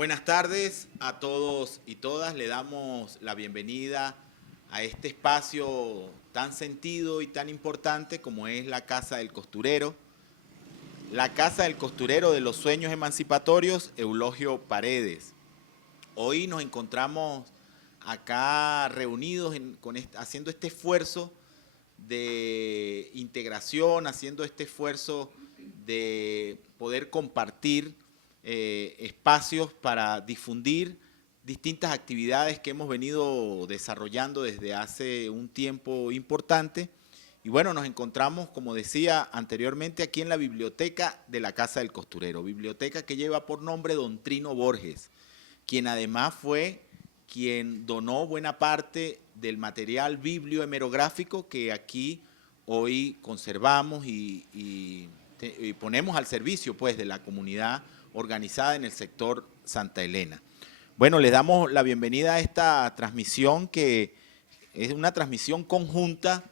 Buenas tardes a todos y todas. Le damos la bienvenida a este espacio tan sentido y tan importante como es la Casa del Costurero. La Casa del Costurero de los Sueños Emancipatorios, Eulogio Paredes. Hoy nos encontramos acá reunidos haciendo este esfuerzo de integración, haciendo este esfuerzo de poder compartir espacios para difundir distintas actividades que hemos venido desarrollando desde hace un tiempo importante. Y bueno, nos encontramos, como decía anteriormente, aquí en la biblioteca de la Casa del Costurero, biblioteca que lleva por nombre Don Trino Borges, quien además fue quien donó buena parte del material bibliohemerográfico que aquí hoy conservamos y ponemos al servicio pues, de la comunidad organizada en el sector Santa Elena. Bueno, les damos la bienvenida a esta transmisión que es una transmisión conjunta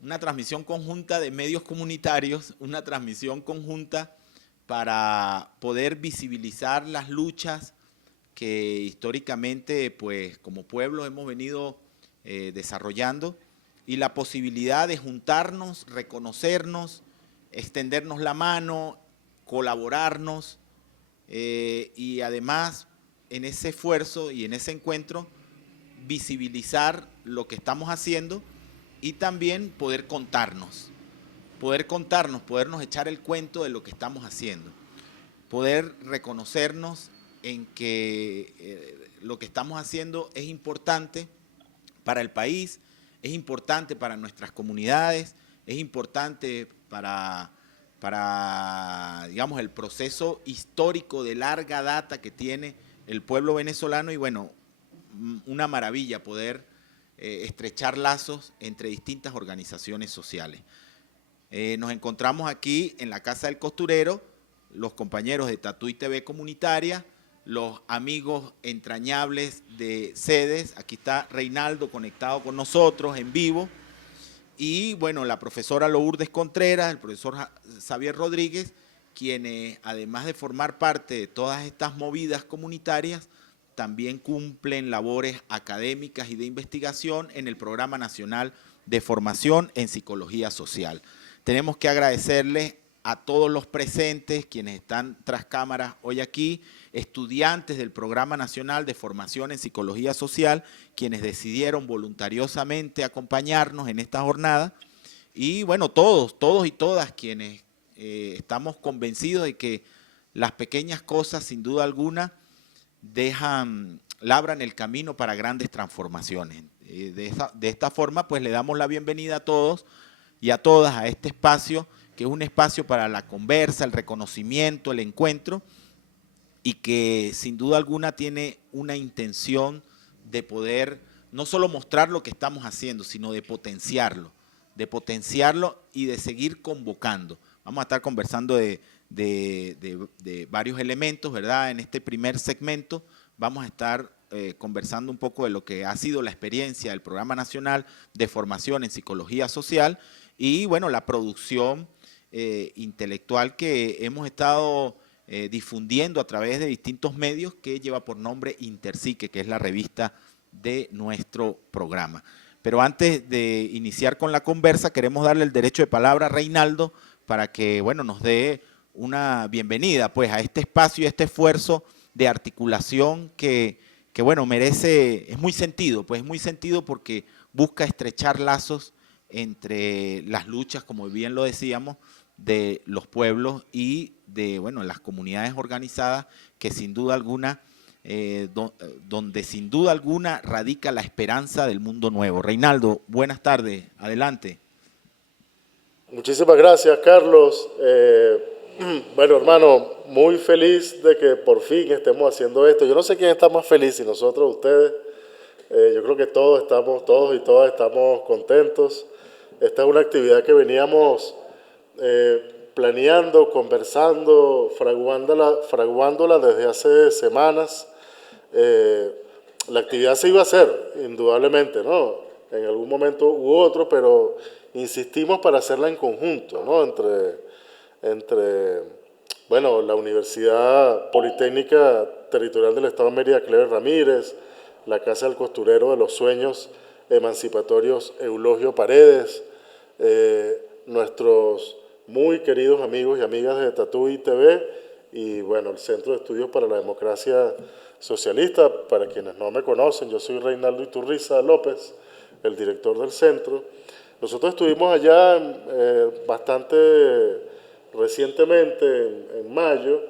de medios comunitarios, una transmisión conjunta para poder visibilizar las luchas que históricamente, pues, como pueblo hemos venido desarrollando y la posibilidad de juntarnos, reconocernos, extendernos la mano, colaborarnos y además en ese esfuerzo y en ese encuentro visibilizar lo que estamos haciendo y también podernos echar el cuento de lo que estamos haciendo, poder reconocernos en que lo que estamos haciendo es importante para el país, es importante para nuestras comunidades, es importante para digamos, el proceso histórico de larga data que tiene el pueblo venezolano y bueno, una maravilla poder estrechar lazos entre distintas organizaciones sociales. Nos encontramos aquí en la Casa del Costurero, los compañeros de Tatuí TV Comunitaria, los amigos entrañables de Sedes, aquí está Reinaldo conectado con nosotros en vivo, y bueno, la profesora Lourdes Contreras, el profesor Xavier Rodríguez, quienes además de formar parte de todas estas movidas comunitarias, también cumplen labores académicas y de investigación en el Programa Nacional de Formación en Psicología Social. Tenemos que agradecerles a todos los presentes, quienes están tras cámaras hoy aquí, estudiantes del Programa Nacional de Formación en Psicología Social, quienes decidieron voluntariosamente acompañarnos en esta jornada, y bueno, todos y todas quienes estamos convencidos de que las pequeñas cosas, sin duda alguna, labran el camino para grandes transformaciones. De esta forma, pues le damos la bienvenida a todos y a todas a este espacio, que es un espacio para la conversa, el reconocimiento, el encuentro, y que sin duda alguna tiene una intención de poder no solo mostrar lo que estamos haciendo, sino de potenciarlo y de seguir convocando. Vamos a estar conversando de varios elementos, ¿verdad? En este primer segmento vamos a estar conversando un poco de lo que ha sido la experiencia del Programa Nacional de Formación en Psicología Social y, bueno, la producción intelectual que hemos estado difundiendo a través de distintos medios que lleva por nombre Interpsique, que es la revista de nuestro programa. Pero antes de iniciar con la conversa, queremos darle el derecho de palabra a Reinaldo para que, bueno, nos dé una bienvenida pues, a este espacio y a este esfuerzo de articulación que bueno, merece, es muy sentido porque busca estrechar lazos entre las luchas, como bien lo decíamos, de los pueblos y de, bueno, las comunidades organizadas que sin duda alguna, donde sin duda alguna radica la esperanza del mundo nuevo. Reinaldo, buenas tardes, adelante. Muchísimas gracias, Carlos. Bueno, hermano, muy feliz de que por fin estemos haciendo esto. Yo no sé quién está más feliz, si nosotros o ustedes. Yo creo que todos y todas estamos contentos. Esta es una actividad que veníamos planeando, conversando, fraguándola desde hace semanas. La actividad se iba a hacer, indudablemente, ¿no? En algún momento u otro, pero insistimos para hacerla en conjunto, ¿no? Entre bueno, la Universidad Politécnica Territorial del Estado de Mérida, Cleber Ramírez, la Casa del Costurero de los Sueños Emancipatorios, Eulogio Paredes, nuestros muy queridos amigos y amigas de Tatuí TV y bueno, el Centro de Estudios para la Democracia Socialista. Para quienes no me conocen, yo soy Reinaldo Iturriza López, el director del centro. Nosotros estuvimos allá bastante recientemente, en mayo.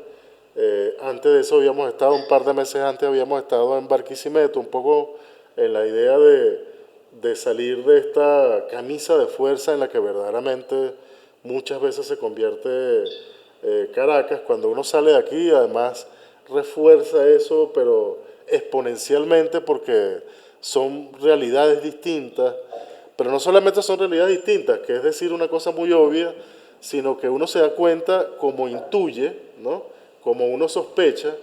Antes de eso habíamos estado, un par de meses antes habíamos estado en Barquisimeto, un poco en la idea de salir de esta camisa de fuerza en la que verdaderamente muchas veces se convierte Caracas. Cuando uno sale de aquí, además refuerza eso, pero exponencialmente, porque son realidades distintas, pero no solamente son realidades distintas, que es decir una cosa muy obvia, sino que uno se da cuenta, como intuye, ¿no?, como uno sospecha,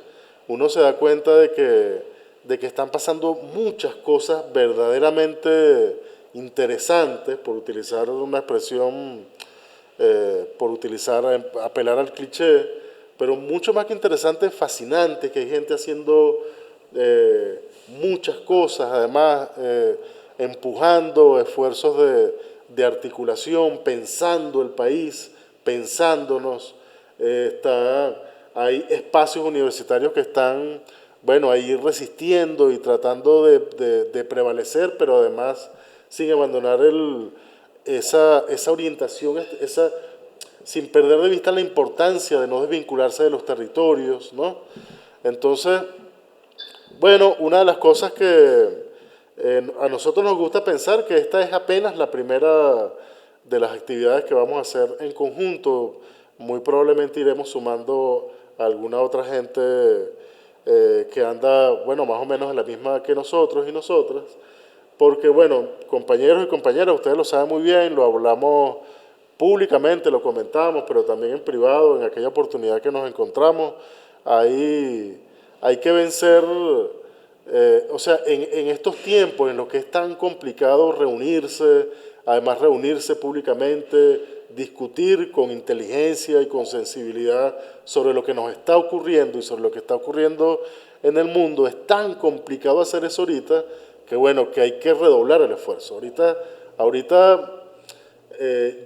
uno se da cuenta de que están pasando muchas cosas verdaderamente interesantes, por utilizar una expresión, apelar al cliché, pero mucho más que interesante, fascinante, que hay gente haciendo muchas cosas, además empujando esfuerzos de articulación, pensando el país, pensándonos. Hay espacios universitarios que están, bueno, ahí resistiendo y tratando de prevalecer, pero además sin abandonar esa orientación, sin perder de vista la importancia de no desvincularse de los territorios, ¿no? Entonces, bueno, una de las cosas que a nosotros nos gusta pensar, que esta es apenas la primera de las actividades que vamos a hacer en conjunto. Muy probablemente iremos sumando a alguna otra gente que anda, bueno, más o menos en la misma que nosotros y nosotras, porque, bueno, compañeros y compañeras, ustedes lo saben muy bien, lo hablamos públicamente, lo comentamos, pero también en privado, en aquella oportunidad que nos encontramos. Hay que vencer, o sea, en estos tiempos en los que es tan complicado reunirse, además reunirse públicamente, discutir con inteligencia y con sensibilidad sobre lo que nos está ocurriendo y sobre lo que está ocurriendo en el mundo, es tan complicado hacer eso ahorita, que bueno, que hay que redoblar el esfuerzo. Ahorita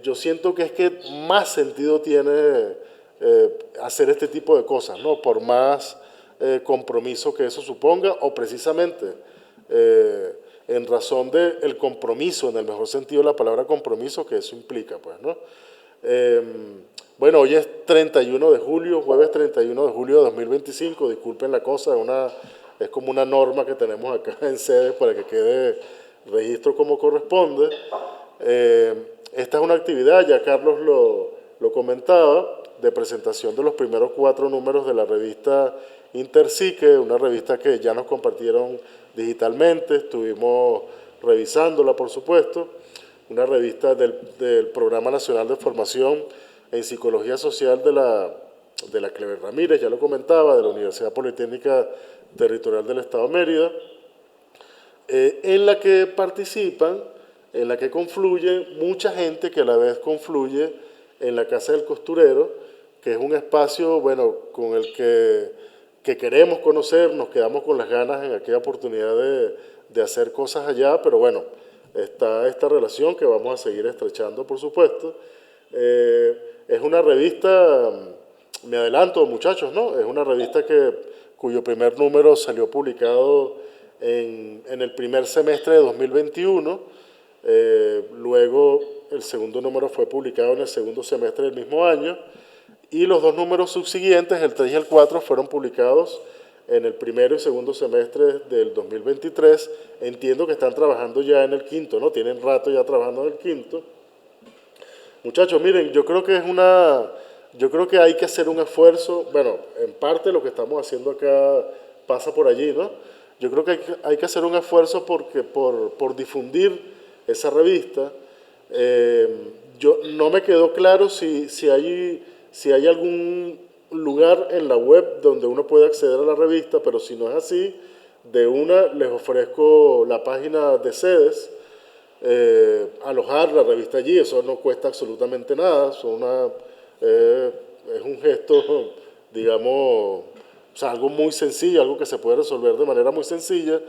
yo siento que es que más sentido tiene hacer este tipo de cosas, ¿no? Por más compromiso que eso suponga, o precisamente en razón del compromiso, en el mejor sentido de la palabra compromiso, que eso implica, pues, ¿no? Bueno, hoy es 31 de julio, jueves 31 de julio de 2025, disculpen la cosa, es como una norma que tenemos acá en sede para que quede registro como corresponde. Esta es una actividad, ya Carlos lo comentaba, de presentación de los primeros 4 números de la revista Interpsique, una revista que ya nos compartieron digitalmente, estuvimos revisándola, por supuesto, una revista del Programa Nacional de Formación en Psicología Social de la Cleber Ramírez, ya lo comentaba, de la Universidad Politécnica Territorial del Estado de Mérida, en la que participan, en la que confluye mucha gente, que a la vez confluye en la Casa del Costurero, que es un espacio, bueno, con el que queremos conocer, nos quedamos con las ganas en aquella oportunidad de hacer cosas allá, pero bueno, está esta relación que vamos a seguir estrechando, por supuesto. Es una revista, me adelanto, muchachos, ¿no? Es una revista cuyo primer número salió publicado en el primer semestre de 2021, luego el segundo número fue publicado en el segundo semestre del mismo año, y los 2 números subsiguientes, el 3 y el 4, fueron publicados en el primero y segundo semestre del 2023. Entiendo que están trabajando ya en el quinto, ¿no? Tienen rato ya trabajando en el quinto. Muchachos, miren, yo creo que hay que hacer un esfuerzo. Bueno, en parte lo que estamos haciendo acá pasa por allí, ¿no? Yo creo que hay que hacer un esfuerzo por difundir esa revista. No me quedó claro si hay algún lugar en la web donde uno puede acceder a la revista, pero si no es así, les ofrezco la página de sedes, alojar la revista allí. Eso no cuesta absolutamente nada, es un gesto, digamos, O sea, algo muy sencillo, algo que se puede resolver de manera muy sencilla.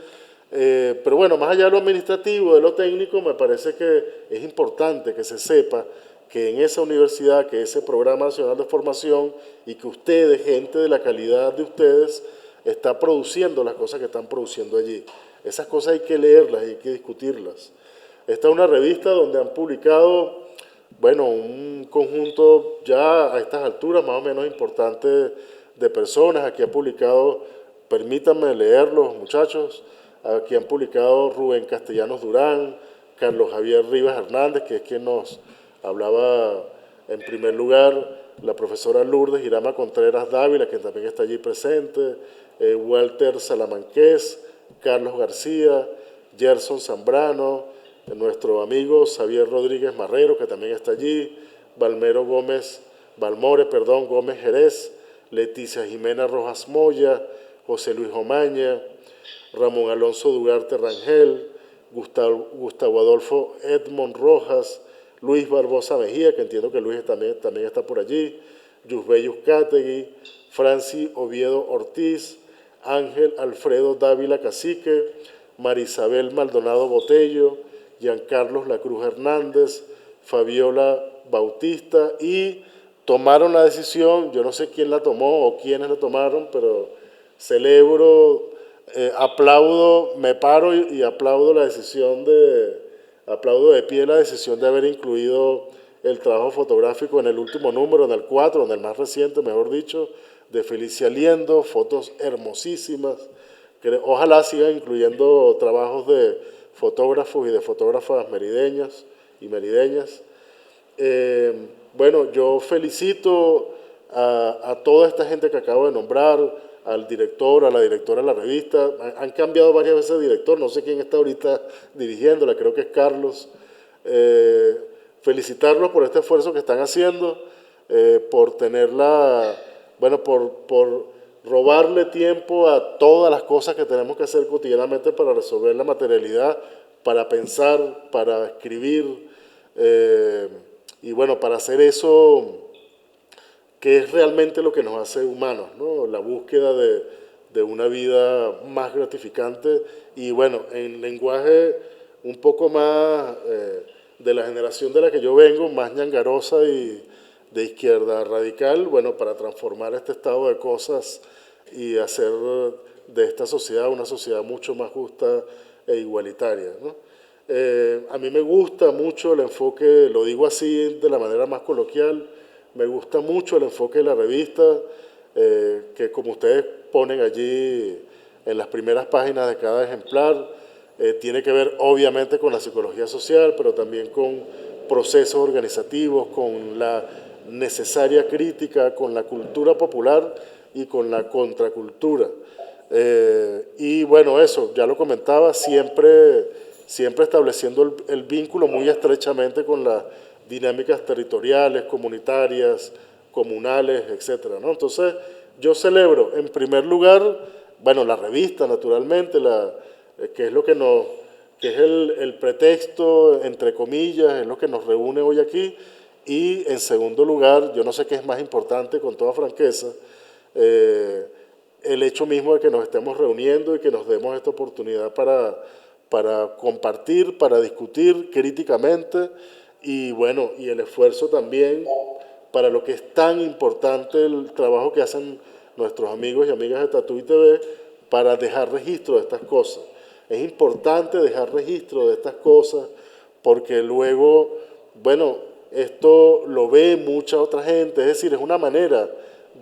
Pero bueno, más allá de lo administrativo, de lo técnico, me parece que es importante que se sepa que en esa universidad, que ese Programa Nacional de Formación y que ustedes, gente de la calidad de ustedes, está produciendo las cosas que están produciendo allí. Esas cosas hay que leerlas, hay que discutirlas. Esta es una revista donde han publicado, bueno, un conjunto ya a estas alturas más o menos importante de personas. Aquí ha publicado, permítanme leerlos, muchachos, aquí han publicado Rubén Castellanos Durán, Carlos Javier Rivas Hernández, que es quien nos hablaba en primer lugar, la profesora Lourdes Irama Contreras Dávila, que también está allí presente, Walter Salamanqués, Carlos García, Gerson Zambrano, nuestro amigo Xavier Rodríguez Marrero, que también está allí, Balmore Gómez Jerez, Leticia Jimena Rojas Moya, José Luis Omaña, Ramón Alonso Dugarte Rangel, Gustavo Adolfo Edmond Rojas, Luis Barbosa Mejía, que entiendo que Luis también está por allí, Yusbey Uzcategui, Franci Oviedo Ortiz, Ángel Alfredo Dávila Cacique, Marisabel Maldonado Botello, Giancarlos La Cruz Hernández, Fabiola Bautista, y tomaron la decisión, yo no sé quién la tomó o quiénes la tomaron, pero celebro, aplaudo, me paro y aplaudo la decisión aplaudo de pie la decisión de haber incluido el trabajo fotográfico en el último número, en el 4, en el más reciente, mejor dicho, de Felicia Liendo, fotos hermosísimas, que ojalá sigan incluyendo trabajos de fotógrafos y de fotógrafas merideñas y merideñas. Bueno, yo felicito a toda esta gente que acabo de nombrar, al director, a la directora de la revista. Han cambiado varias veces de director, no sé quién está ahorita dirigiéndola, creo que es Carlos. Felicitarlos por este esfuerzo que están haciendo, por tenerla, bueno, por robarle tiempo a todas las cosas que tenemos que hacer cotidianamente para resolver la materialidad, para pensar, para escribir, y bueno, para hacer eso que es realmente lo que nos hace humanos, ¿no? La búsqueda de una vida más gratificante y bueno, en lenguaje un poco más de la generación de la que yo vengo, más ñangarosa y de izquierda radical, bueno, para transformar este estado de cosas y hacer de esta sociedad una sociedad mucho más justa e igualitaria, ¿no? A mí me gusta mucho el enfoque, lo digo así de la manera más coloquial, me gusta mucho el enfoque de la revista, que como ustedes ponen allí en las primeras páginas de cada ejemplar, tiene que ver obviamente con la psicología social, pero también con procesos organizativos, con la necesaria crítica, con la cultura popular y con la contracultura. Y bueno, eso, ya lo comentaba, siempre estableciendo el vínculo muy estrechamente con las dinámicas territoriales, comunitarias, comunales, etcétera, ¿no? Entonces, yo celebro, en primer lugar, bueno, la revista, naturalmente, que es lo que nos, que es el pretexto, entre comillas, es lo que nos reúne hoy aquí, y en segundo lugar, yo no sé qué es más importante, con toda franqueza, el hecho mismo de que nos estemos reuniendo y que nos demos esta oportunidad para compartir, para discutir críticamente y bueno, y el esfuerzo también para lo que es tan importante el trabajo que hacen nuestros amigos y amigas de Tatuí TV para dejar registro de estas cosas. Es importante dejar registro de estas cosas porque luego, bueno, esto lo ve mucha otra gente, es decir, es una manera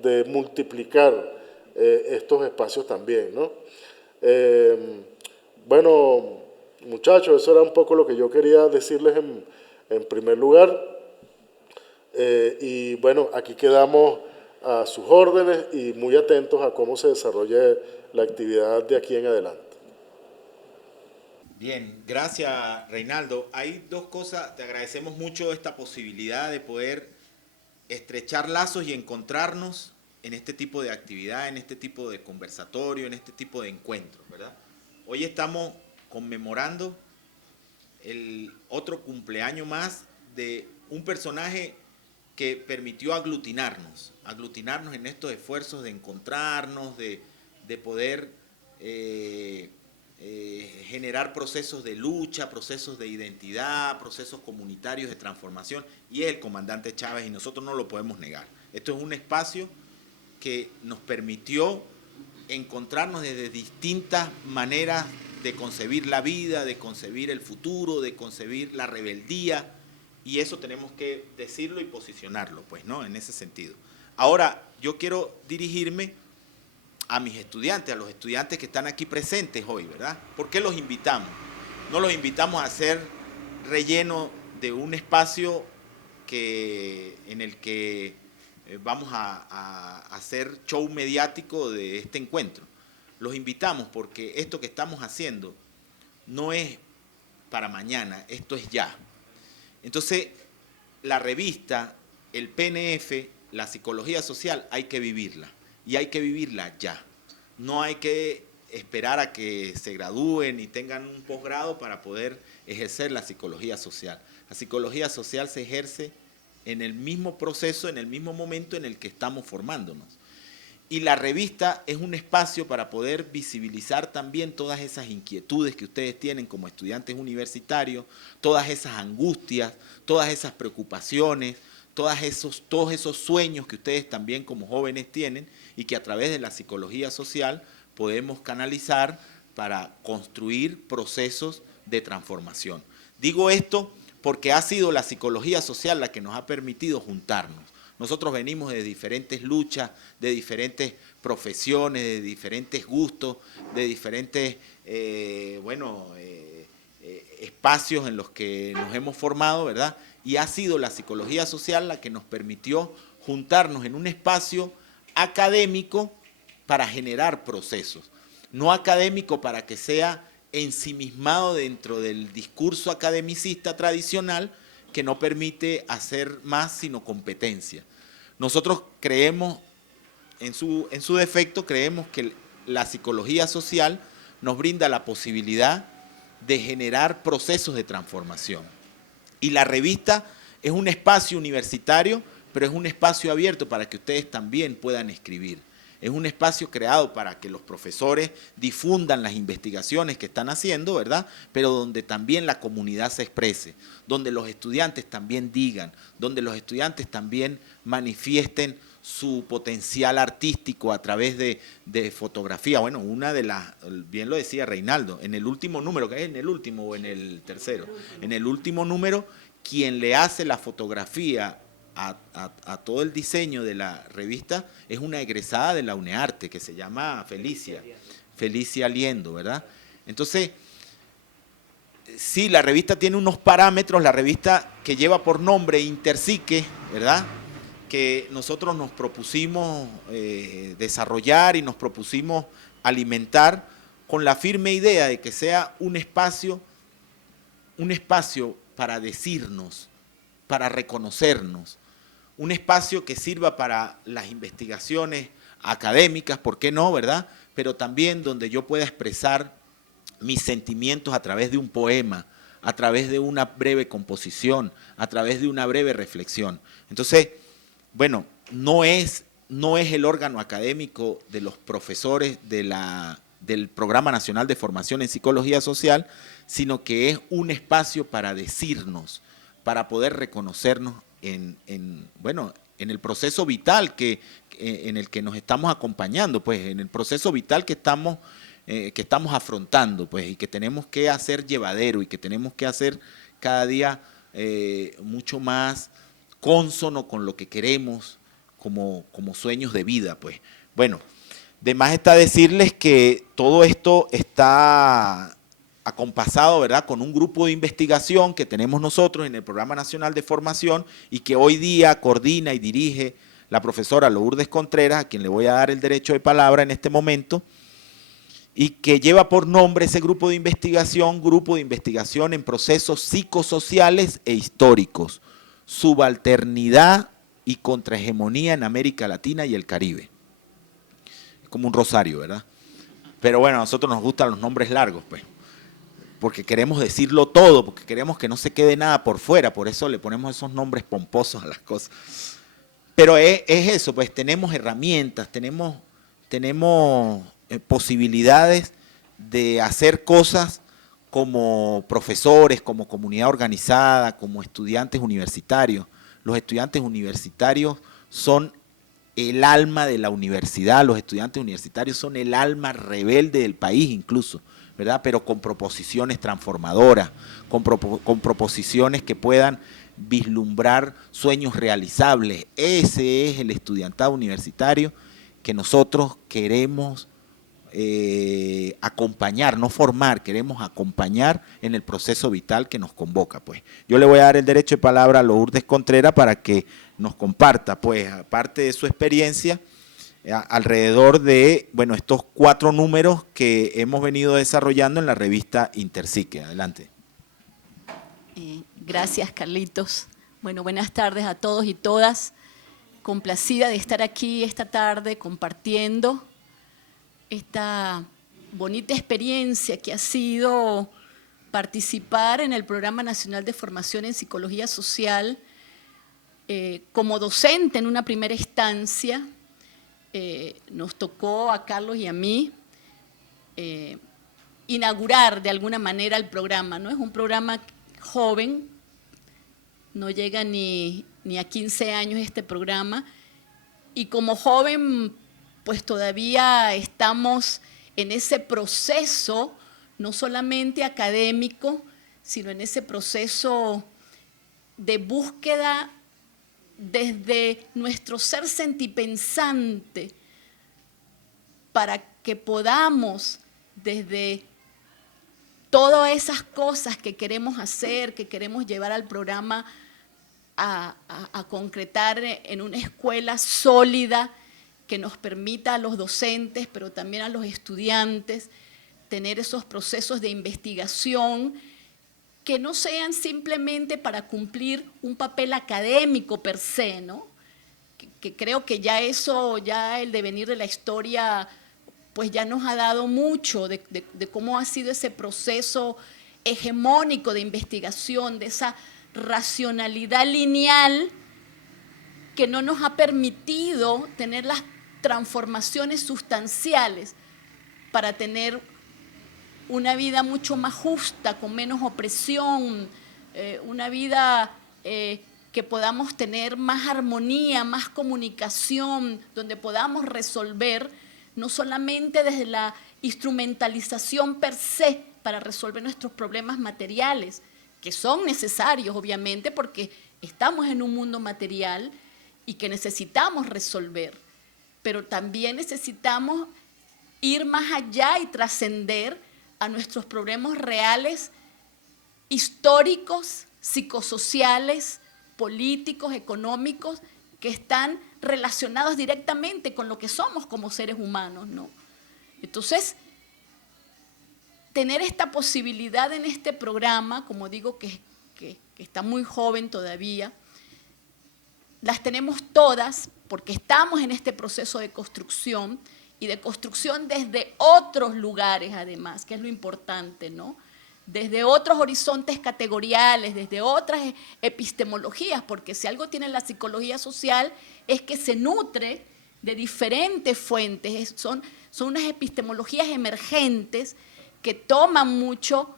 de multiplicar estos espacios también, ¿no? Bueno, muchachos, eso era un poco lo que yo quería decirles en primer lugar. Y bueno, aquí quedamos a sus órdenes y muy atentos a cómo se desarrolle la actividad de aquí en adelante. Bien, gracias Reinaldo. Hay dos cosas, te agradecemos mucho esta posibilidad de poder estrechar lazos y encontrarnos en este tipo de actividad, en este tipo de conversatorio, en este tipo de encuentros, ¿verdad? Hoy estamos conmemorando el otro cumpleaños más de un personaje que permitió aglutinarnos en estos esfuerzos de encontrarnos, de poder generar procesos de lucha, procesos de identidad, procesos comunitarios de transformación, y es el comandante Chávez, y nosotros no lo podemos negar. Esto es un espacio que nos permitió encontrarnos desde distintas maneras de concebir la vida, de concebir el futuro, de concebir la rebeldía, y eso tenemos que decirlo y posicionarlo, pues, ¿no? En ese sentido. Ahora, yo quiero dirigirme a mis estudiantes, a los estudiantes que están aquí presentes hoy, ¿verdad? ¿Por qué los invitamos? No los invitamos a hacer relleno de un espacio en el que vamos a hacer show mediático de este encuentro. Los invitamos porque esto que estamos haciendo no es para mañana, esto es ya. Entonces, la revista, el PNF, la psicología social, hay que vivirla. Y hay que vivirla ya. No hay que esperar a que se gradúen y tengan un posgrado para poder ejercer la psicología social. La psicología social se ejerce en el mismo proceso, en el mismo momento en el que estamos formándonos. Y la revista es un espacio para poder visibilizar también todas esas inquietudes que ustedes tienen como estudiantes universitarios, todas esas angustias, todas esas preocupaciones, todos esos sueños que ustedes también como jóvenes tienen y que a través de la psicología social podemos canalizar para construir procesos de transformación. Digo esto porque ha sido la psicología social la que nos ha permitido juntarnos. Nosotros venimos de diferentes luchas, de diferentes profesiones, de diferentes gustos, de diferentes espacios en los que nos hemos formado, ¿verdad? Y ha sido la psicología social la que nos permitió juntarnos en un espacio académico para generar procesos. No académico para que sea ensimismado dentro del discurso academicista tradicional que no permite hacer más sino competencia. Nosotros creemos, en su defecto, creemos que la psicología social nos brinda la posibilidad de generar procesos de transformación. Y la revista es un espacio universitario, pero es un espacio abierto para que ustedes también puedan escribir. Es un espacio creado para que los profesores difundan las investigaciones que están haciendo, ¿verdad? Pero donde también la comunidad se exprese, donde los estudiantes también digan, donde los estudiantes también manifiesten su potencial artístico a través de fotografía. Bueno, una de las, bien lo decía Reinaldo, en el último número, ¿qué es? ¿En el último o en el tercero? En el último número, quien le hace la fotografía a todo el diseño de la revista es una egresada de la UNEARTE que se llama Felicia Liendo, ¿verdad? Entonces, sí, la revista tiene unos parámetros, la revista que lleva por nombre Interpsique, ¿verdad?, que nosotros nos propusimos desarrollar y nos propusimos alimentar con la firme idea de que sea un espacio para decirnos, para reconocernos, un espacio que sirva para las investigaciones académicas, ¿por qué no?, ¿verdad?, pero también donde yo pueda expresar mis sentimientos a través de un poema, a través de una breve composición, a través de una breve reflexión. Entonces, bueno, no es el órgano académico de los profesores del Programa Nacional de Formación en Psicología Social, sino que es un espacio para decirnos, para poder reconocernos en el proceso vital en el que nos estamos acompañando, pues, en el proceso vital que estamos afrontando, pues, y que tenemos que hacer llevadero y que tenemos que hacer cada día mucho más cónsono con lo que queremos como sueños de vida, pues. Bueno, de más está decirles que todo esto está acompasado, ¿verdad?, con un grupo de investigación que tenemos nosotros en el Programa Nacional de Formación y que hoy día coordina y dirige la profesora Lourdes Contreras, a quien le voy a dar el derecho de palabra en este momento, y que lleva por nombre ese grupo de investigación en procesos psicosociales e históricos, subalternidad y contrahegemonía en América Latina y el Caribe. Es como un rosario, ¿verdad? Pero bueno, a nosotros nos gustan los nombres largos, pues. porque queremos decirlo todo, porque queremos que no se quede nada por fuera, por eso le ponemos esos nombres pomposos a las cosas. Pero es eso, pues tenemos herramientas, tenemos posibilidades de hacer cosas como profesores, como comunidad organizada, como estudiantes universitarios. Los estudiantes universitarios son el alma de la universidad, los estudiantes universitarios son el alma rebelde del país incluso, ¿verdad? Pero con proposiciones transformadoras, con proposiciones que puedan vislumbrar sueños realizables. Ese es el estudiantado universitario que nosotros queremos acompañar, no formar, queremos acompañar en el proceso vital que nos convoca. Pues yo le voy a dar el derecho de palabra a Lourdes Contreras para que nos comparta, pues, aparte de su experiencia, alrededor de, bueno, estos 4 números que hemos venido desarrollando en la revista Interpsique. Adelante. Gracias, Carlitos. Bueno, buenas tardes a todos y todas. Complacida de estar aquí esta tarde compartiendo esta bonita experiencia que ha sido participar en el Programa Nacional de Formación en Psicología Social como docente en una primera instancia. Nos tocó a Carlos y a mí inaugurar de alguna manera el programa, ¿no? Es un programa joven, no llega ni a 15 años este programa, y como joven pues todavía estamos en ese proceso, no solamente académico, sino en ese proceso de búsqueda desde nuestro ser sentipensante, para que podamos, desde todas esas cosas que queremos hacer, que queremos llevar al programa a concretar en una escuela sólida, que nos permita a los docentes, pero también a los estudiantes, tener esos procesos de investigación que no sean simplemente para cumplir un papel académico per se, ¿no? Que creo que ya eso, ya el devenir de la historia, pues ya nos ha dado mucho de cómo ha sido ese proceso hegemónico de investigación, de esa racionalidad lineal que no nos ha permitido tener las transformaciones sustanciales para tener una vida mucho más justa, con menos opresión, una vida que podamos tener más armonía, más comunicación, donde podamos resolver, no solamente desde la instrumentalización per se para resolver nuestros problemas materiales, que son necesarios obviamente porque estamos en un mundo material y que necesitamos resolver, pero también necesitamos ir más allá y trascender a nuestros problemas reales, históricos, psicosociales, políticos, económicos, que están relacionados directamente con lo que somos como seres humanos, ¿no? Entonces, tener esta posibilidad en este programa, como digo que está muy joven todavía, las tenemos todas porque estamos en este proceso de construcción y de construcción desde otros lugares además, que es lo importante, ¿no? Desde otros horizontes categoriales, desde otras epistemologías, porque si algo tiene la psicología social es que se nutre de diferentes fuentes, son unas epistemologías emergentes que toman mucho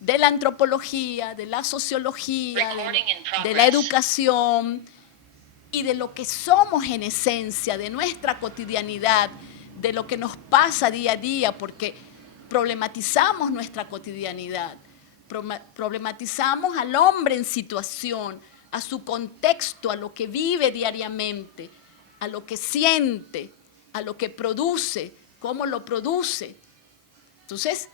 de la antropología, de la sociología, de la educación y de lo que somos en esencia, de nuestra cotidianidad, de lo que nos pasa día a día, porque problematizamos nuestra cotidianidad, problematizamos al hombre en situación, a su contexto, a lo que vive diariamente, a lo que siente, a lo que produce, cómo lo produce. Entonces,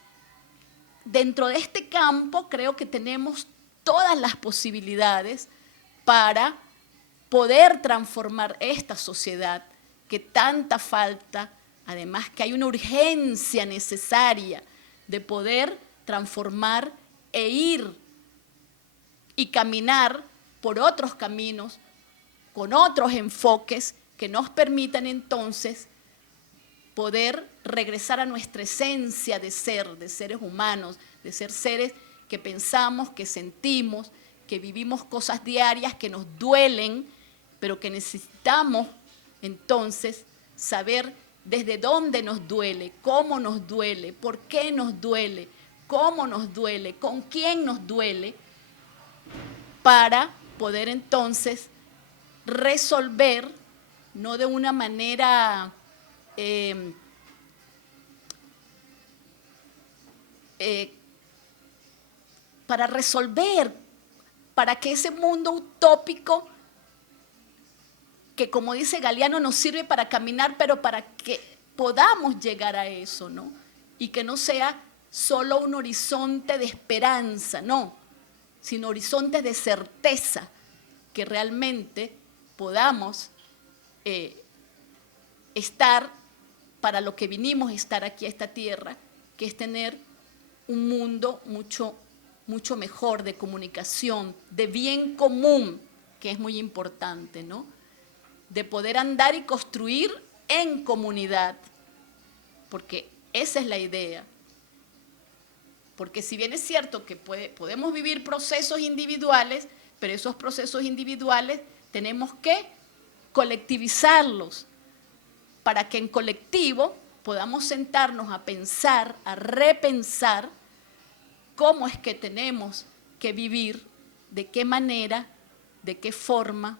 dentro de este campo creo que tenemos todas las posibilidades para poder transformar esta sociedad que tanta falta, además que hay una urgencia necesaria de poder transformar e ir y caminar por otros caminos, con otros enfoques que nos permitan entonces poder regresar a nuestra esencia de ser, de seres humanos, de ser seres que pensamos, que sentimos, que vivimos cosas diarias que nos duelen, pero que necesitamos entonces saber desde dónde nos duele, cómo nos duele, por qué nos duele, cómo nos duele, con quién nos duele, para poder entonces resolver, no de una manera para resolver, para que ese mundo utópico, que como dice Galeano, nos sirve para caminar, pero para que podamos llegar a eso, ¿no? Y que no sea solo un horizonte de esperanza, no, sino horizonte de certeza, que realmente podamos estar para lo que vinimos a estar aquí a esta tierra, que es tener un mundo mucho mejor de comunicación, de bien común, que es muy importante, ¿no? De poder andar y construir en comunidad, porque esa es la idea. Porque si bien es cierto que podemos vivir procesos individuales, pero esos procesos individuales tenemos que colectivizarlos para que en colectivo podamos sentarnos a pensar, a repensar cómo es que tenemos que vivir, de qué manera, de qué forma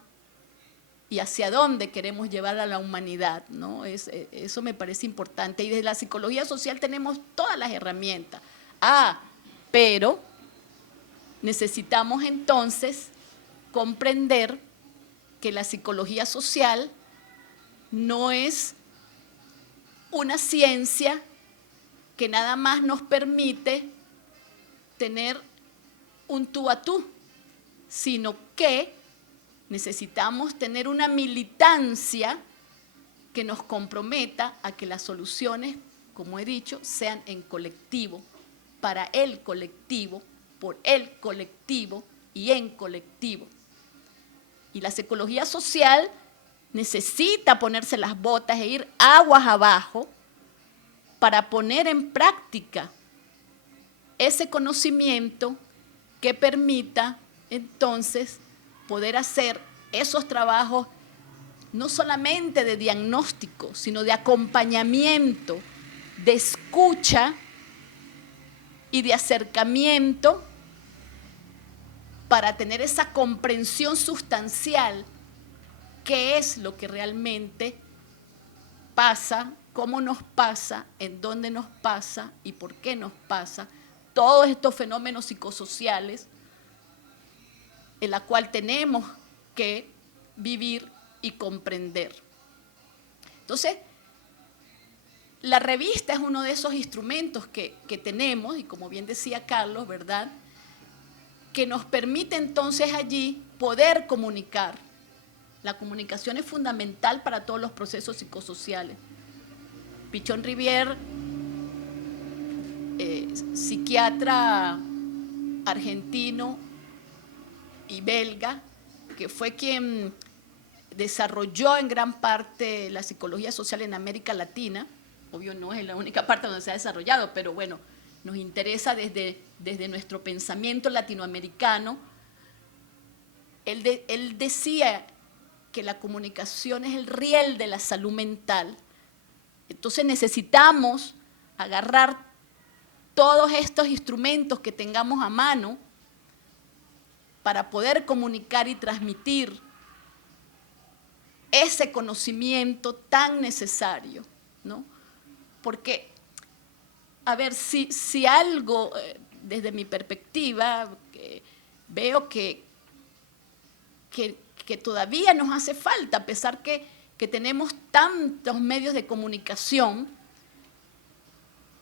y hacia dónde queremos llevar a la humanidad, ¿no? Eso me parece importante. Y desde la psicología social tenemos todas las herramientas. Pero necesitamos entonces comprender que la psicología social no es una ciencia que nada más nos permite tener un tú a tú, sino que necesitamos tener una militancia que nos comprometa a que las soluciones, como he dicho, sean en colectivo, para el colectivo, por el colectivo y en colectivo. Y la psicología social necesita ponerse las botas e ir aguas abajo para poner en práctica ese conocimiento que permita entonces poder hacer esos trabajos no solamente de diagnóstico, sino de acompañamiento, de escucha y de acercamiento para tener esa comprensión sustancial, qué es lo que realmente pasa, cómo nos pasa, en dónde nos pasa y por qué nos pasa, todos estos fenómenos psicosociales en la cual tenemos que vivir y comprender. Entonces, la revista es uno de esos instrumentos que tenemos, y como bien decía Carlos, ¿verdad?, que nos permite entonces allí poder comunicar. La comunicación es fundamental para todos los procesos psicosociales. Pichon Rivière, psiquiatra argentino y belga, que fue quien desarrolló en gran parte la psicología social en América Latina, obvio no es la única parte donde se ha desarrollado, pero bueno, nos interesa desde nuestro pensamiento latinoamericano. Él decía que la comunicación es el riel de la salud mental. Entonces necesitamos agarrar todos estos instrumentos que tengamos a mano para poder comunicar y transmitir ese conocimiento tan necesario, ¿no? Porque, a ver, si algo, desde mi perspectiva, veo que todavía nos hace falta, a pesar que tenemos tantos medios de comunicación,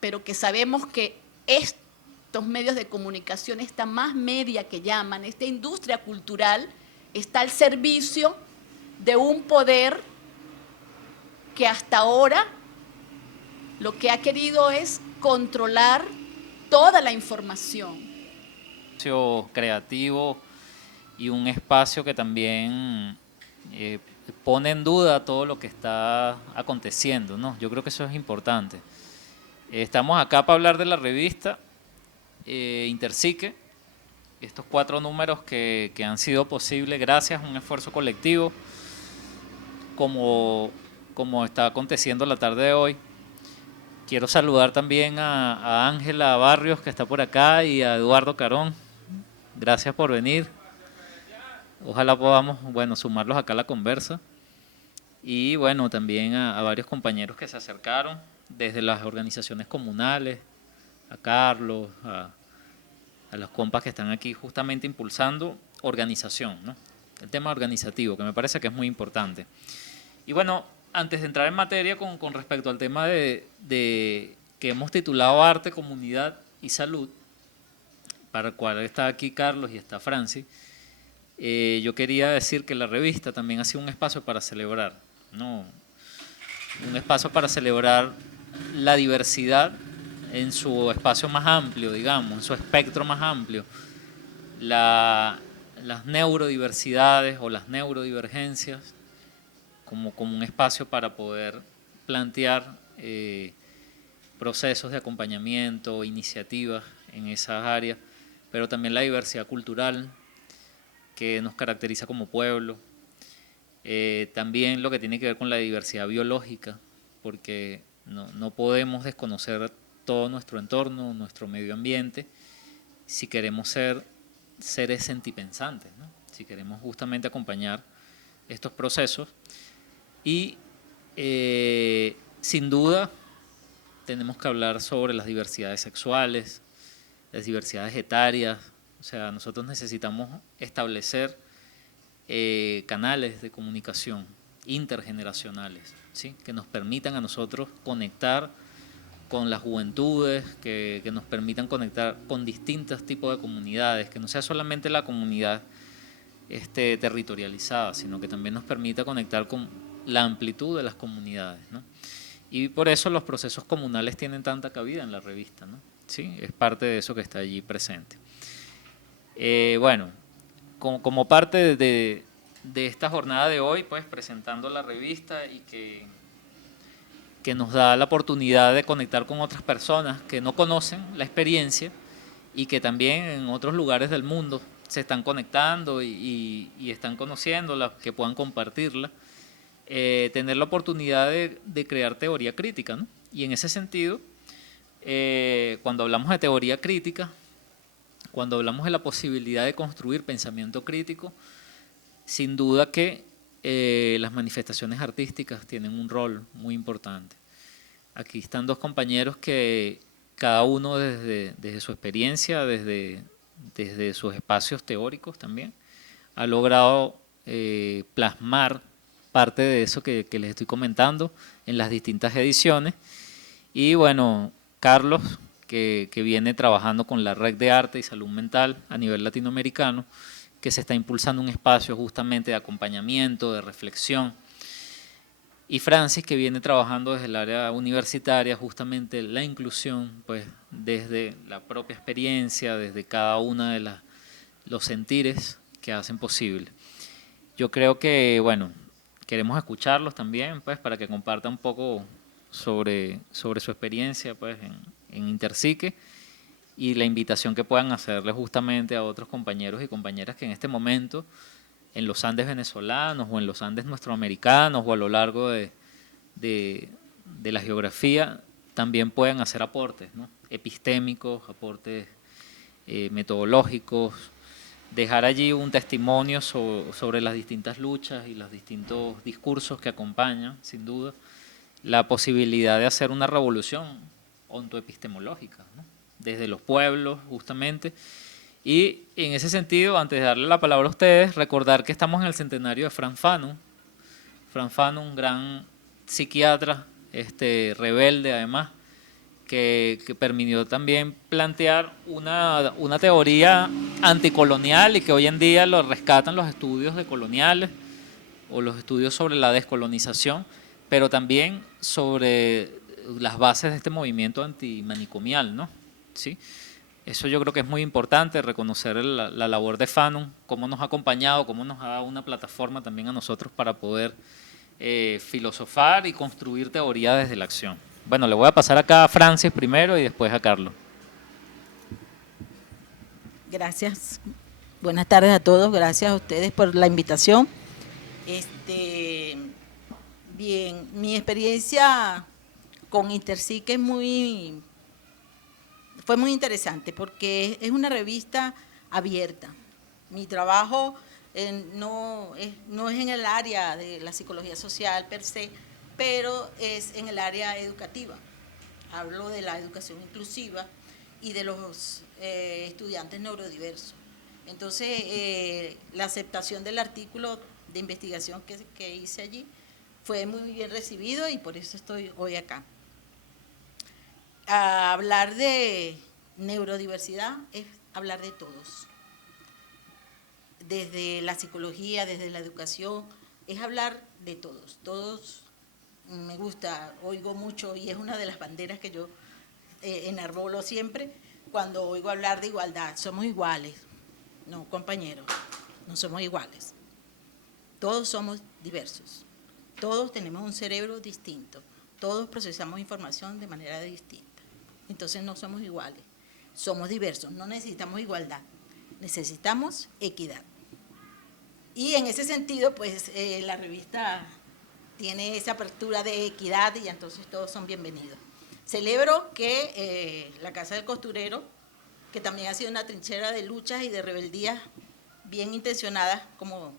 pero que sabemos que estos medios de comunicación, esta más media que llaman, esta industria cultural, está al servicio de un poder que hasta ahora lo que ha querido es controlar toda la información. Creativo y un espacio que también pone en duda todo lo que está aconteciendo, ¿no? Yo creo que eso es importante. Estamos acá para hablar de la revista Interpsique, estos 4 números que han sido posibles gracias a un esfuerzo colectivo, como está aconteciendo la tarde de hoy. Quiero saludar también a Ángela Barrios, que está por acá, y a Eduardo Carón. Gracias por venir. Ojalá podamos, sumarlos acá a la conversa. Y bueno, también a varios compañeros que se acercaron desde las organizaciones comunales, a Carlos, a los compas que están aquí justamente impulsando organización, ¿no? El tema organizativo, que me parece que es muy importante. Y bueno, antes de entrar en materia con respecto al tema de que hemos titulado Arte, Comunidad y Salud, para el cual está aquí Carlos y está Francis, yo quería decir que la revista también ha sido un espacio para celebrar, ¿no? Un espacio para celebrar la diversidad en su espacio más amplio, digamos, en su espectro más amplio, las neurodiversidades o las neurodivergencias, como un espacio para poder plantear procesos de acompañamiento, iniciativas en esas áreas, pero también la diversidad cultural que nos caracteriza como pueblo, también lo que tiene que ver con la diversidad biológica, porque no podemos desconocer todo nuestro entorno, nuestro medio ambiente, si queremos ser seres sentipensantes, ¿no? Si queremos justamente acompañar estos procesos. Y sin duda tenemos que hablar sobre las diversidades sexuales, las diversidades etarias. O sea, nosotros necesitamos establecer canales de comunicación intergeneracionales, ¿sí? Que nos permitan a nosotros conectar con las juventudes, que nos permitan conectar con distintos tipos de comunidades, que no sea solamente la comunidad territorializada, sino que también nos permita conectar con la amplitud de las comunidades, ¿no? Y por eso los procesos comunales tienen tanta cabida en la revista, ¿no? ¿Sí? Es parte de eso que está allí presente. Como parte de esta jornada de hoy, pues presentando la revista y que nos da la oportunidad de conectar con otras personas que no conocen la experiencia y que también en otros lugares del mundo se están conectando y están conociéndola, que puedan compartirla, tener la oportunidad de crear teoría crítica, ¿no? Y en ese sentido, cuando hablamos de teoría crítica, cuando hablamos de la posibilidad de construir pensamiento crítico, sin duda que las manifestaciones artísticas tienen un rol muy importante. Aquí están 2 compañeros que cada uno desde su experiencia, desde sus espacios teóricos también, ha logrado plasmar parte de eso que les estoy comentando en las distintas ediciones. Y bueno, Carlos, que viene trabajando con la Red de Arte y Salud Mental a nivel latinoamericano, que se está impulsando un espacio justamente de acompañamiento, de reflexión. Y Francis, que viene trabajando desde el área universitaria, justamente la inclusión, pues desde la propia experiencia, desde cada una de los sentires que hacen posible. Yo creo que, queremos escucharlos también, pues, para que compartan un poco sobre su experiencia, pues, en Interpsique, y la invitación que puedan hacerle justamente a otros compañeros y compañeras que en este momento, en los Andes venezolanos o en los Andes nuestroamericanos o a lo largo de la geografía, también pueden hacer aportes, ¿no? Epistémicos, aportes metodológicos, dejar allí un testimonio sobre las distintas luchas y los distintos discursos que acompañan, sin duda, la posibilidad de hacer una revolución ontoepistemológica, ¿no? Desde los pueblos, justamente. Y en ese sentido, antes de darle la palabra a ustedes, recordar que estamos en el centenario de Frantz Fanon. Frantz Fanon, un gran psiquiatra, rebelde además, que permitió también plantear una teoría anticolonial y que hoy en día lo rescatan los estudios decoloniales o los estudios sobre la descolonización, pero también sobre las bases de este movimiento antimanicomial, ¿no? ¿Sí? Eso yo creo que es muy importante, reconocer la labor de Fanon, cómo nos ha acompañado, cómo nos ha dado una plataforma también a nosotros para poder filosofar y construir teoría desde la acción. Bueno, le voy a pasar acá a Francis primero y después a Carlos. Gracias. Buenas tardes a todos. Gracias a ustedes por la invitación. Bien, mi experiencia con Intercic fue muy interesante porque es una revista abierta. Mi trabajo no es en el área de la psicología social per se, pero es en el área educativa. Hablo de la educación inclusiva y de los estudiantes neurodiversos. Entonces, la aceptación del artículo de investigación que hice allí fue muy bien recibido y por eso estoy hoy acá. Hablar de neurodiversidad es hablar de todos. Desde la psicología, desde la educación, es hablar de todos. Todos me gusta, oigo mucho y es una de las banderas que yo enarbolo siempre cuando oigo hablar de igualdad. Somos iguales. No, compañeros, no somos iguales. Todos somos diversos. Todos tenemos un cerebro distinto. Todos procesamos información de manera distinta. Entonces no somos iguales. Somos diversos. No necesitamos igualdad. Necesitamos equidad. Y en ese sentido, pues la revista tiene esa apertura de equidad y entonces todos son bienvenidos. Celebro que la Casa del Costurero, que también ha sido una trinchera de luchas y de rebeldías bien intencionadas, como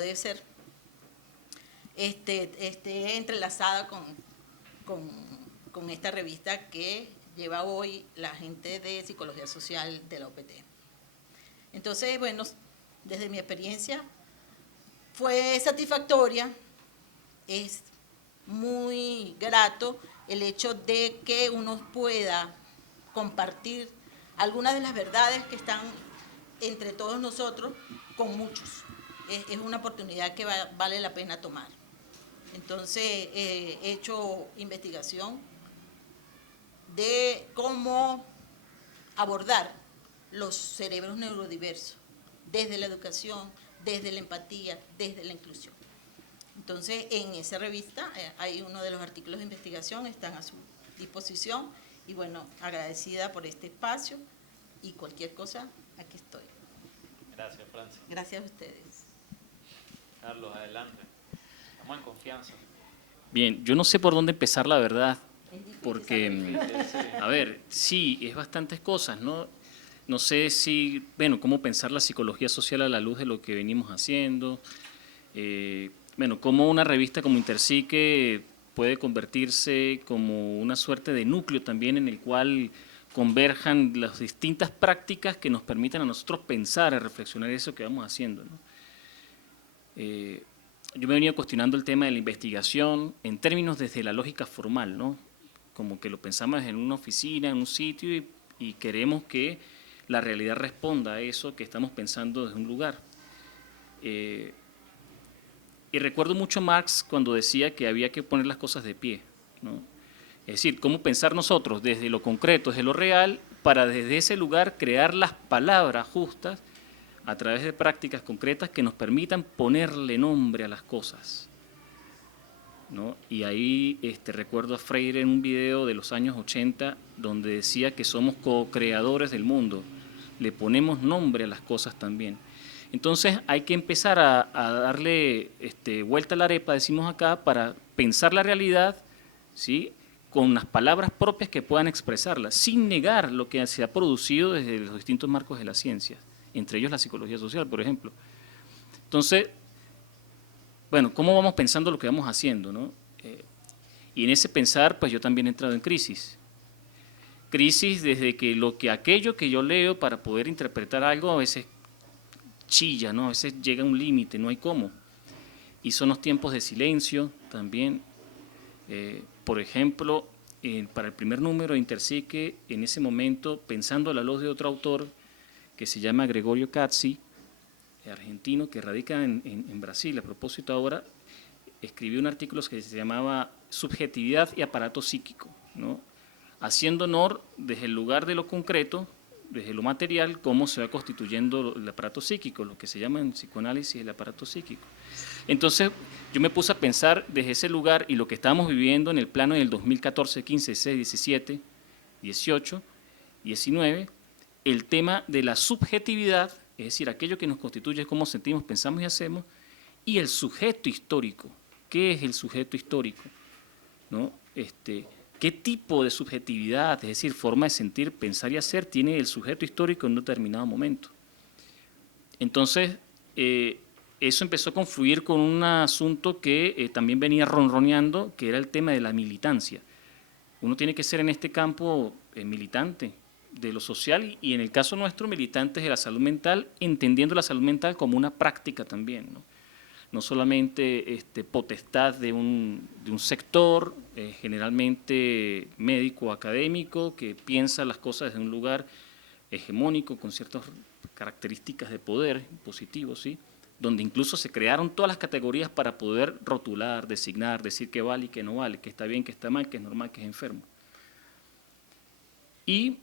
debe ser, esté entrelazada con esta revista que lleva hoy la gente de Psicología Social de la OPT. Entonces, bueno, desde mi experiencia fue satisfactoria, es muy grato el hecho de que uno pueda compartir algunas de las verdades que están entre todos nosotros con muchos. Es una oportunidad que vale la pena tomar. Entonces, he hecho investigación de cómo abordar los cerebros neurodiversos desde la educación, desde la empatía, desde la inclusión. Entonces, en esa revista hay uno de los artículos de investigación, están a su disposición. Y bueno, agradecida por este espacio y cualquier cosa, aquí estoy. Gracias, Francis. Gracias a ustedes. Carlos, adelante. Estamos en confianza. Bien, yo no sé por dónde empezar, la verdad, porque, a ver, sí, es bastantes cosas, ¿no? No sé si, bueno, cómo pensar la psicología social a la luz de lo que venimos haciendo. Bueno, cómo una revista como Intercic puede convertirse como una suerte de núcleo también en el cual converjan las distintas prácticas que nos permitan a nosotros pensar, a reflexionar eso que vamos haciendo, ¿no? Yo me he venido cuestionando el tema de la investigación en términos desde la lógica formal, ¿no? Como que lo pensamos en una oficina, en un sitio y queremos que la realidad responda a eso que estamos pensando desde un lugar. Y recuerdo mucho a Marx cuando decía que había que poner las cosas de pie, ¿no? Es decir, cómo pensar nosotros desde lo concreto, desde lo real, para desde ese lugar crear las palabras justas a través de prácticas concretas que nos permitan ponerle nombre a las cosas, ¿no? Y ahí recuerdo a Freire en un video de los años 80 donde decía que somos co-creadores del mundo, le ponemos nombre a las cosas también. Entonces hay que empezar a darle vuelta a la arepa, decimos acá, para pensar la realidad, ¿sí?, con las palabras propias que puedan expresarla, sin negar lo que se ha producido desde los distintos marcos de la ciencia, entre ellos la psicología social, por ejemplo. Entonces, bueno, ¿cómo vamos pensando lo que vamos haciendo, ¿no? Y en ese pensar, pues yo también he entrado en crisis. Crisis desde que aquello que yo leo para poder interpretar algo a veces chilla, ¿no? A veces llega a un límite, no hay cómo. Y son los tiempos de silencio también. Por ejemplo, para el primer número de Intercic, en ese momento, pensando a la luz de otro autor que se llama Gregorio Cazzi, argentino, que radica en Brasil, a propósito ahora, escribió un artículo que se llamaba Subjetividad y aparato psíquico, ¿no? Haciendo honor desde el lugar de lo concreto, desde lo material, cómo se va constituyendo el aparato psíquico, lo que se llama en psicoanálisis el aparato psíquico. Entonces, yo me puse a pensar desde ese lugar y lo que estábamos viviendo en el plano del 2014, 15, 16, 17, 18, 19, el tema de la subjetividad, es decir, aquello que nos constituye, cómo sentimos, pensamos y hacemos, y el sujeto histórico. ¿Qué es el sujeto histórico? ¿No? ¿Qué tipo de subjetividad, es decir, forma de sentir, pensar y hacer, tiene el sujeto histórico en un determinado momento? Entonces, eso empezó a confluir con un asunto que también venía ronroneando, que era el tema de la militancia. Uno tiene que ser en este campo militante de lo social y en el caso nuestro militantes de la salud mental, entendiendo la salud mental como una práctica también, ¿no? No solamente potestad de un sector, generalmente médico académico, que piensa las cosas desde un lugar hegemónico, con ciertas características de poder positivo, ¿sí? Donde incluso se crearon todas las categorías para poder rotular, designar, decir que vale y que no vale, que está bien, que está mal, que es normal, que es enfermo. Y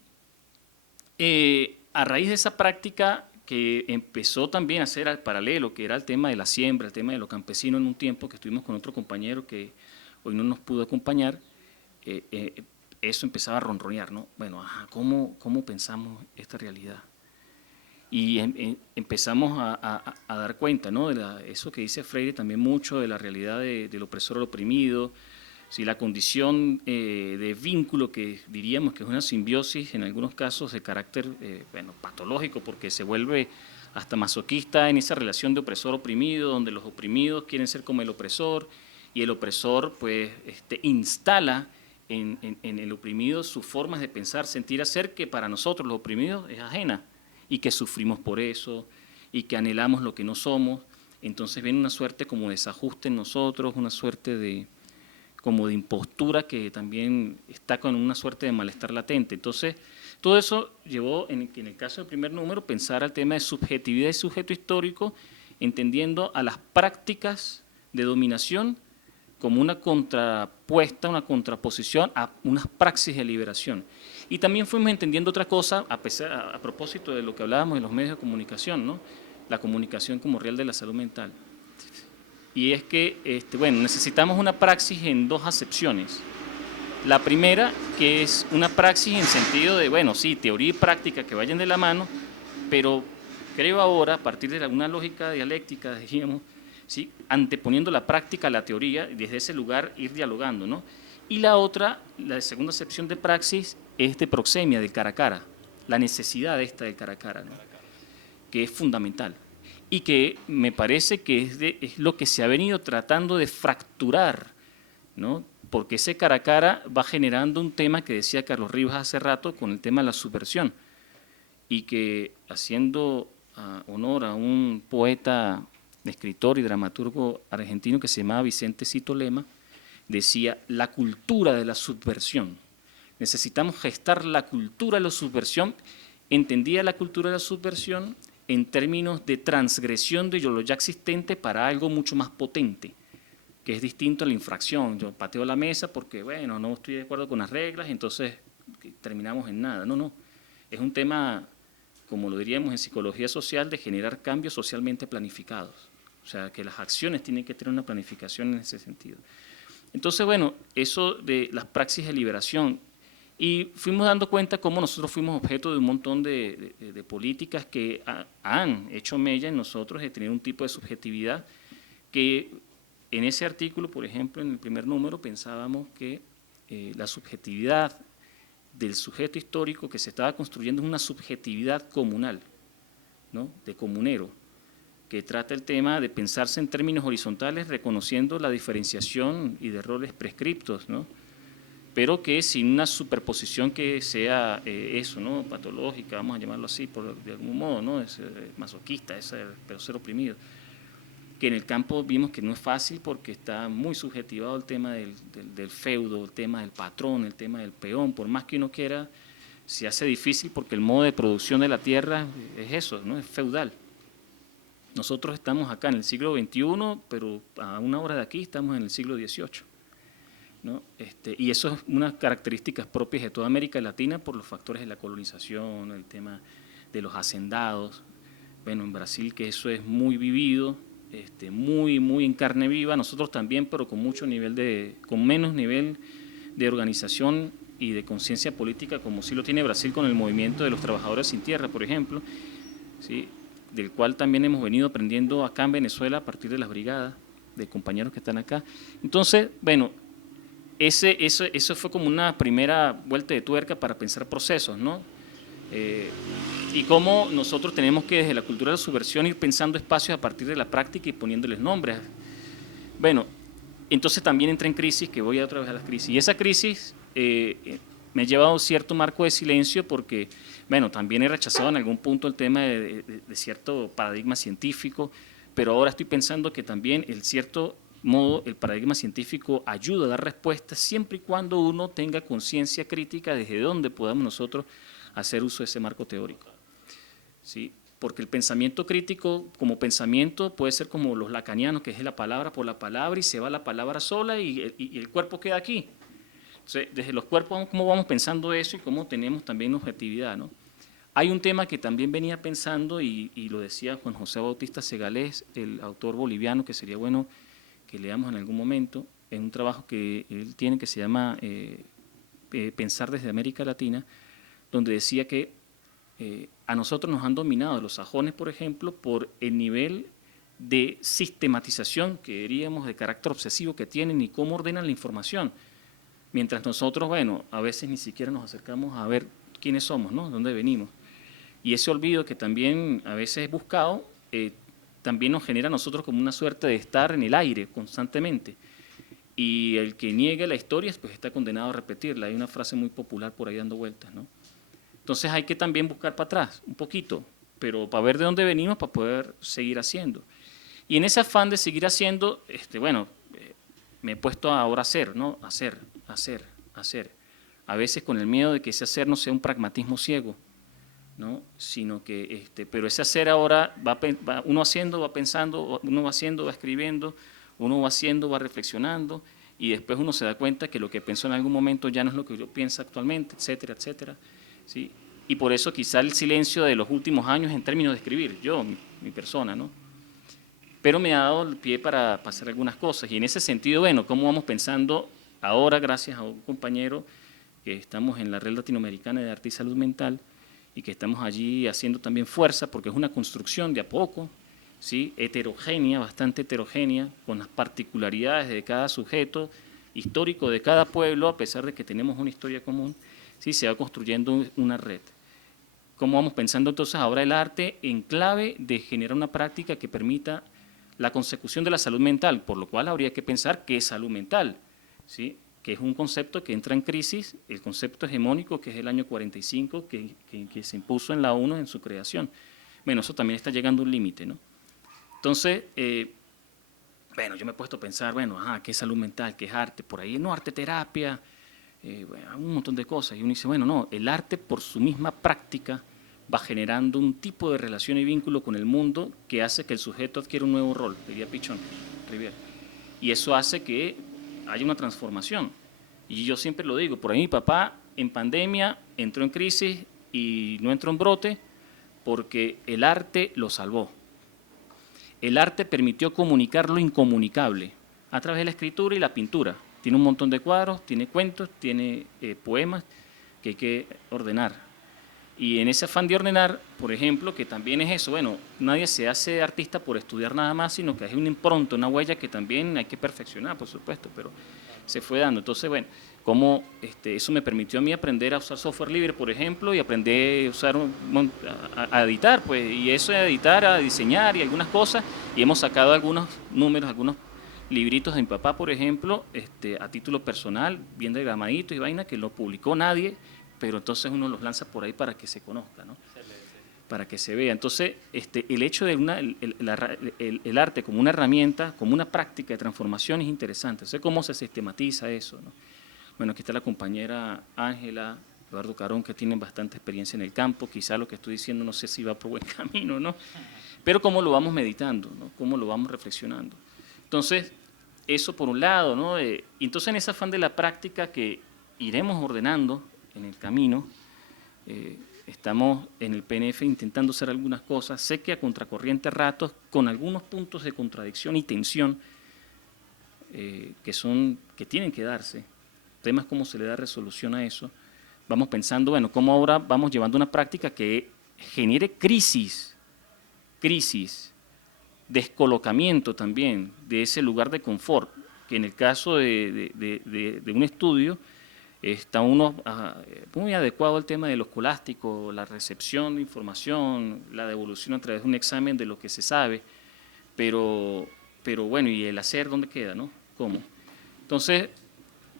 a raíz de esa práctica que empezó también a ser al paralelo, que era el tema de la siembra, el tema de lo campesino en un tiempo que estuvimos con otro compañero que hoy no nos pudo acompañar, eso empezaba a ronronear, ¿no? Bueno, ¿cómo pensamos esta realidad? Y empezamos a dar cuenta, ¿no? De eso que dice Freire también mucho, de la realidad del opresor al oprimido, si la condición de vínculo que diríamos que es una simbiosis, en algunos casos de carácter patológico, porque se vuelve hasta masoquista en esa relación de opresor-oprimido, donde los oprimidos quieren ser como el opresor, y el opresor pues instala en el oprimido sus formas de pensar, sentir, hacer, que para nosotros los oprimidos es ajena, y que sufrimos por eso, y que anhelamos lo que no somos. Entonces viene una suerte como de desajuste en nosotros, una suerte como de impostura que también está con una suerte de malestar latente. Entonces, todo eso llevó, en el caso del primer número, pensar al tema de subjetividad y sujeto histórico, entendiendo a las prácticas de dominación como una contrapuesta, una contraposición a unas praxis de liberación. Y también fuimos entendiendo otra cosa, a propósito de lo que hablábamos de los medios de comunicación, ¿no? La comunicación como real de la salud mental. Y es que, necesitamos una praxis en dos acepciones. La primera, que es una praxis en sentido de, sí, teoría y práctica que vayan de la mano, pero creo ahora, a partir de una lógica dialéctica, diríamos, ¿sí?, anteponiendo la práctica a la teoría, y desde ese lugar ir dialogando, ¿no? Y la otra, la segunda acepción de praxis, es de proxemia, del cara a cara, la necesidad del cara a cara, ¿no?, que es fundamental. Y que me parece que es lo que se ha venido tratando de fracturar, ¿no? Porque ese cara a cara va generando un tema que decía Carlos Rivas hace rato con el tema de la subversión, y que, haciendo honor a un poeta, escritor y dramaturgo argentino que se llamaba Vicente Cito Lema, decía: la cultura de la subversión. Necesitamos gestar la cultura de la subversión. Entendía la cultura de la subversión en términos de transgresión de lo ya existente para algo mucho más potente, que es distinto a la infracción. Yo pateo la mesa porque, no estoy de acuerdo con las reglas, entonces terminamos en nada. No, es un tema, como lo diríamos en psicología social, de generar cambios socialmente planificados. O sea, que las acciones tienen que tener una planificación en ese sentido. Entonces, eso de las praxis de liberación. Y fuimos dando cuenta cómo nosotros fuimos objeto de un montón de políticas que han hecho mella en nosotros, de tener un tipo de subjetividad que en ese artículo, por ejemplo, en el primer número, pensábamos que la subjetividad del sujeto histórico que se estaba construyendo es una subjetividad comunal, ¿no?, de comunero, que trata el tema de pensarse en términos horizontales, reconociendo la diferenciación y de roles prescriptos, ¿no?, pero que sin una superposición que sea eso, ¿no?, patológica, vamos a llamarlo así, de algún modo, ¿no?, es masoquista, pero ser oprimido. Que en el campo vimos que no es fácil porque está muy subjetivado el tema del feudo, el tema del patrón, el tema del peón. Por más que uno quiera, se hace difícil porque el modo de producción de la tierra es eso, ¿no?, es feudal. Nosotros estamos acá en el siglo XXI, pero a una hora de aquí estamos en el siglo XVIII. ¿no? Y eso es unas características propias de toda América Latina por los factores de la colonización, el tema de los hacendados. Bueno, en Brasil que eso es muy vivido, muy en carne viva, nosotros también, pero con menos nivel de organización y de conciencia política, como sí lo tiene Brasil con el movimiento de los trabajadores sin tierra, por ejemplo, ¿sí? Del cual también hemos venido aprendiendo acá en Venezuela a partir de las brigadas de compañeros que están acá. Entonces, bueno, eso fue como una primera vuelta de tuerca para pensar procesos, ¿no? Y cómo nosotros tenemos que desde la cultura de la subversión ir pensando espacios a partir de la práctica y poniéndoles nombres. Bueno, entonces también entra en crisis, que voy otra vez a las crisis, y esa crisis me ha llevado a cierto marco de silencio porque, bueno, también he rechazado en algún punto el tema de cierto paradigma científico, pero ahora estoy pensando que también en cierto modo el paradigma científico ayuda a dar respuestas siempre y cuando uno tenga conciencia crítica desde donde podamos nosotros hacer uso de ese marco teórico. ¿Sí? Porque el pensamiento crítico como pensamiento puede ser como los lacanianos, que es la palabra por la palabra y se va la palabra sola y el cuerpo queda aquí. Entonces, desde los cuerpos, ¿cómo vamos pensando eso y cómo tenemos también objetividad, ¿no? Hay un tema que también venía pensando y lo decía Juan José Bautista Segalés, el autor boliviano, que sería bueno que leamos en algún momento, en un trabajo que él tiene que se llama Pensar desde América Latina, donde decía que a nosotros nos han dominado los sajones, por ejemplo, por el nivel de sistematización que diríamos de carácter obsesivo que tienen y cómo ordenan la información. Mientras nosotros, bueno, a veces ni siquiera nos acercamos a ver quiénes somos, ¿no? ¿De dónde venimos? Y ese olvido que también a veces es buscado, también nos genera a nosotros como una suerte de estar en el aire constantemente. Y el que niegue la historia, pues está condenado a repetirla. Hay una frase muy popular por ahí dando vueltas, ¿no? Entonces hay que también buscar para atrás un poquito, pero para ver de dónde venimos, para poder seguir haciendo. Y en ese afán de seguir haciendo, bueno, me he puesto ahora a hacer, ¿no? Hacer. A veces con el miedo de que ese hacer no sea un pragmatismo ciego, ¿no? Sino que, pero ese hacer ahora, uno haciendo, va pensando, uno va haciendo, va escribiendo, uno va haciendo, va reflexionando, y después uno se da cuenta que lo que pensó en algún momento ya no es lo que yo pienso actualmente, etcétera, etcétera. ¿Sí? Y por eso quizá el silencio de los últimos años en términos de escribir, yo, mi persona, ¿no? Pero me ha dado el pie para hacer algunas cosas, y en ese sentido, bueno, ¿cómo vamos pensando ahora, gracias a un compañero que estamos en la Red Latinoamericana de Arte y Salud Mental, y que estamos allí haciendo también fuerza, porque es una construcción de a poco, ¿sí? Heterogénea, bastante heterogénea, con las particularidades de cada sujeto histórico de cada pueblo, a pesar de que tenemos una historia común, ¿sí? Se va construyendo una red. ¿Cómo vamos pensando entonces ahora el arte en clave de generar una práctica que permita la consecución de la salud mental? Por lo cual habría que pensar qué es salud mental, ¿sí? Que es un concepto que entra en crisis, el concepto hegemónico que es el año 45, que se impuso en la ONU en su creación. Bueno, eso también está llegando a un límite, ¿no? Entonces, bueno, yo me he puesto a pensar, bueno, ¿qué es salud mental? ¿Qué es arte? Por ahí, no, arte terapia, bueno, un montón de cosas. Y uno dice, bueno, no, el arte por su misma práctica va generando un tipo de relación y vínculo con el mundo que hace que el sujeto adquiera un nuevo rol, diría Pichón Rivière. Y eso hace que haya una transformación. Y yo siempre lo digo, por ahí mi papá en pandemia entró en crisis y no entró en brote porque el arte lo salvó. El arte permitió comunicar lo incomunicable a través de la escritura y la pintura. Tiene un montón de cuadros, tiene cuentos, tiene poemas que hay que ordenar. Y en ese afán de ordenar, por ejemplo, que también es eso, bueno, nadie se hace artista por estudiar nada más, sino que hay una impronta, una huella que también hay que perfeccionar, por supuesto, pero se fue dando. Entonces, bueno, como eso me permitió a mí aprender a usar software libre, por ejemplo, y aprender a usar a editar, pues, y eso a editar, a diseñar y algunas cosas, y hemos sacado algunos números, algunos libritos de mi papá, por ejemplo, a título personal, bien diagramaditos y vaina, que no publicó nadie, pero entonces uno los lanza por ahí para que se conozca, ¿no? Para que se vea. Entonces, el hecho de el arte como una herramienta, como una práctica de transformación es interesante. Sé cómo se sistematiza eso, ¿no? Bueno, aquí está la compañera Ángela, Eduardo Carón, que tienen bastante experiencia en el campo. Quizá lo que estoy diciendo no sé si va por buen camino, ¿no? Pero cómo lo vamos meditando, ¿no? Cómo lo vamos reflexionando. Entonces, eso por un lado, ¿no? Y entonces en ese afán de la práctica que iremos ordenando en el camino, estamos en el PNF intentando hacer algunas cosas, sé que a contracorriente a ratos, con algunos puntos de contradicción y tensión que tienen que darse, temas como se le da resolución a eso, vamos pensando, bueno, cómo ahora vamos llevando una práctica que genere crisis, descolocamiento también de ese lugar de confort, que en el caso de un estudio está uno muy adecuado al tema de lo escolástico, la recepción de información, la devolución a través de un examen de lo que se sabe, pero bueno, ¿y el hacer dónde queda, no? ¿Cómo? Entonces,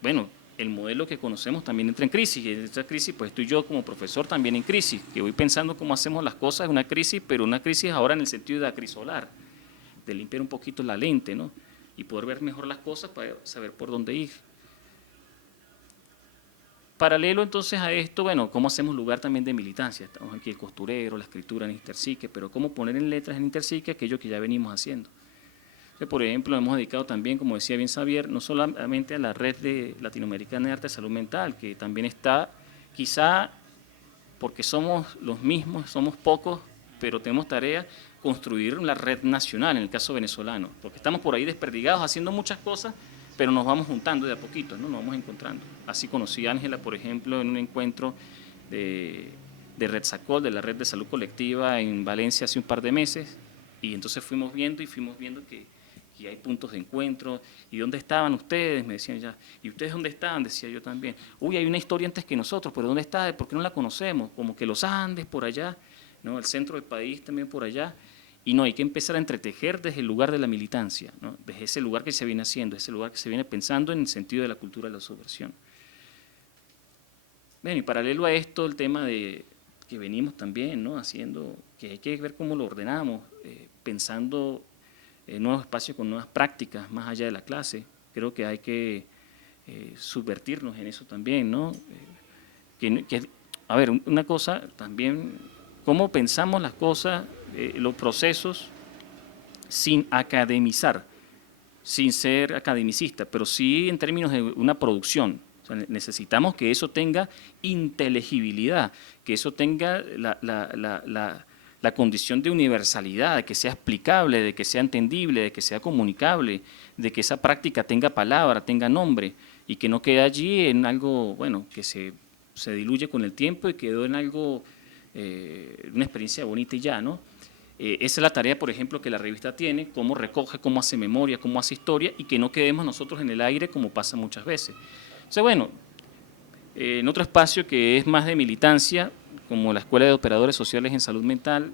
bueno, el modelo que conocemos también entra en crisis, y en esta crisis pues estoy yo como profesor también en crisis, que voy pensando cómo hacemos las cosas, una crisis, pero una crisis ahora en el sentido de acrisolar, de limpiar un poquito la lente, ¿no? Y poder ver mejor las cosas para saber por dónde ir. Paralelo entonces a esto, bueno, ¿cómo hacemos lugar también de militancia? Estamos aquí el costurero, la escritura en Interpsique, pero ¿cómo poner en letras en Interpsique aquello que ya venimos haciendo? Entonces, por ejemplo, hemos dedicado también, como decía bien Xavier, no solamente a la red latinoamericana de arte de salud mental, que también está, quizá porque somos los mismos, somos pocos, pero tenemos tarea construir la red nacional, en el caso venezolano, porque estamos por ahí desperdigados haciendo muchas cosas, pero nos vamos juntando de a poquito, ¿no? Nos vamos encontrando. Así conocí a Ángela, por ejemplo, en un encuentro de Red Sacol, de la Red de Salud Colectiva en Valencia hace un par de meses, y entonces fuimos viendo que hay puntos de encuentro. ¿Y dónde estaban ustedes? Me decían ya. ¿Y ustedes dónde estaban? Decía yo también. Uy, hay una historia antes que nosotros, pero ¿dónde está? ¿Por qué no la conocemos? Como que los Andes por allá, ¿no? El centro del país también por allá. Y no, hay que empezar a entretejer desde el lugar de la militancia, ¿no? Desde ese lugar que se viene haciendo, ese lugar que se viene pensando en el sentido de la cultura de la subversión. Bueno, y paralelo a esto, el tema de que venimos también, ¿no? Haciendo, que hay que ver cómo lo ordenamos, pensando en nuevos espacios con nuevas prácticas más allá de la clase. Creo que hay que subvertirnos en eso también, ¿no? A ver, una cosa también, cómo pensamos las cosas, los procesos, sin academizar, sin ser academicista, pero sí en términos de una producción. O sea, necesitamos que eso tenga inteligibilidad, que eso tenga la condición de universalidad, de que sea explicable, de que sea entendible, de que sea comunicable, de que esa práctica tenga palabra, tenga nombre, y que no quede allí en algo, bueno, que se diluye con el tiempo y quedó en algo, una experiencia bonita y ya, ¿no? Esa es la tarea, por ejemplo, que la revista tiene, cómo recoge, cómo hace memoria, cómo hace historia, y que no quedemos nosotros en el aire como pasa muchas veces. Entonces, bueno, en otro espacio que es más de militancia, como la Escuela de Operadores Sociales en Salud Mental,